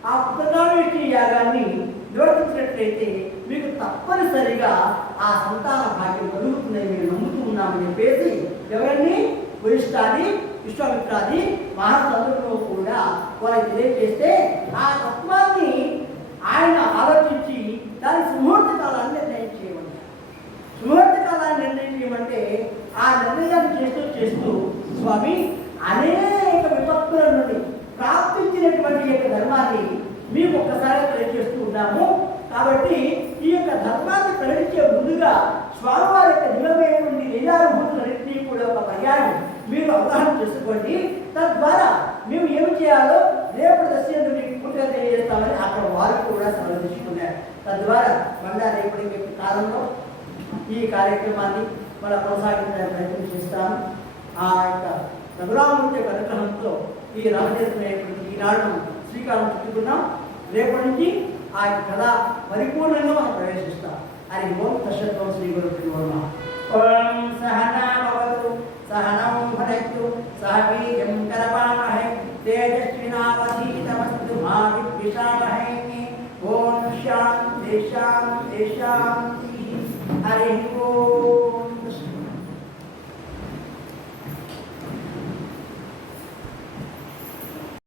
ఆ పుత్రకామేష్టి యాగాన్ని నిర్వర్తించినట్లయితే మీకు తప్పనిసరిగా ఆ సంతాన భాగ్యం కలుగుతుందని మేము నమ్ముతూ ఉన్నామని చెప్పేసి ఎవరిని వరిష్టాది విశ్వామిత్రాది మహర్షులందరూ కూడా వారికి తెలియజేస్తే ఆ తత్వాన్ని ఆయన ఆలోచించి దాని సుముహూర్త కాలాన్ని నిర్ణయం చేయమన్నారు. సుముహూర్త కాలాన్ని నిర్ణయం చేయమంటే ఆ నిర్ణయాన్ని చేస్తూ స్వామి అనేక విపత్తుల నుండి ప్రాప్తించినటువంటి యొక్క ధర్మాన్ని మేము ఒక్కసారి తెలియజేస్తూ ఉన్నాము. కాబట్టి ఈ యొక్క ధర్మాన్ని ప్రకటించే ముందుగా స్వామివారి యొక్క నిలమైనటువంటి లీలానుభూతులన్నింటినీ కూడా ఒక పర్యాయం మీరు అవగాహన చేసుకోండి. తద్వారా మేము ఏమి చేయాలో రేపటి దర్శనం మీకు పూర్తిగా తెలియజేస్తామని అక్కడ వారు కూడా సెలవు తీసుకున్నారు. తద్వారా మళ్ళా రేపటి కాలంలో ఈ కార్యక్రమాన్ని మనం కొనసాగించడానికి ప్రయత్నం చేస్తాము. ఆ యొక్క రఘురామూర్తి యొక్క అనుగ్రహంతో ఈ రామచంద్రుడు ఈనాడు శ్రీకారం చుట్టుకున్నాం. రేపటి నుంచి ఆ కథ పరిపూర్ణంగా మనం ప్రవేశిస్తాం. అది ఓం దశత్వం శ్రీ గురు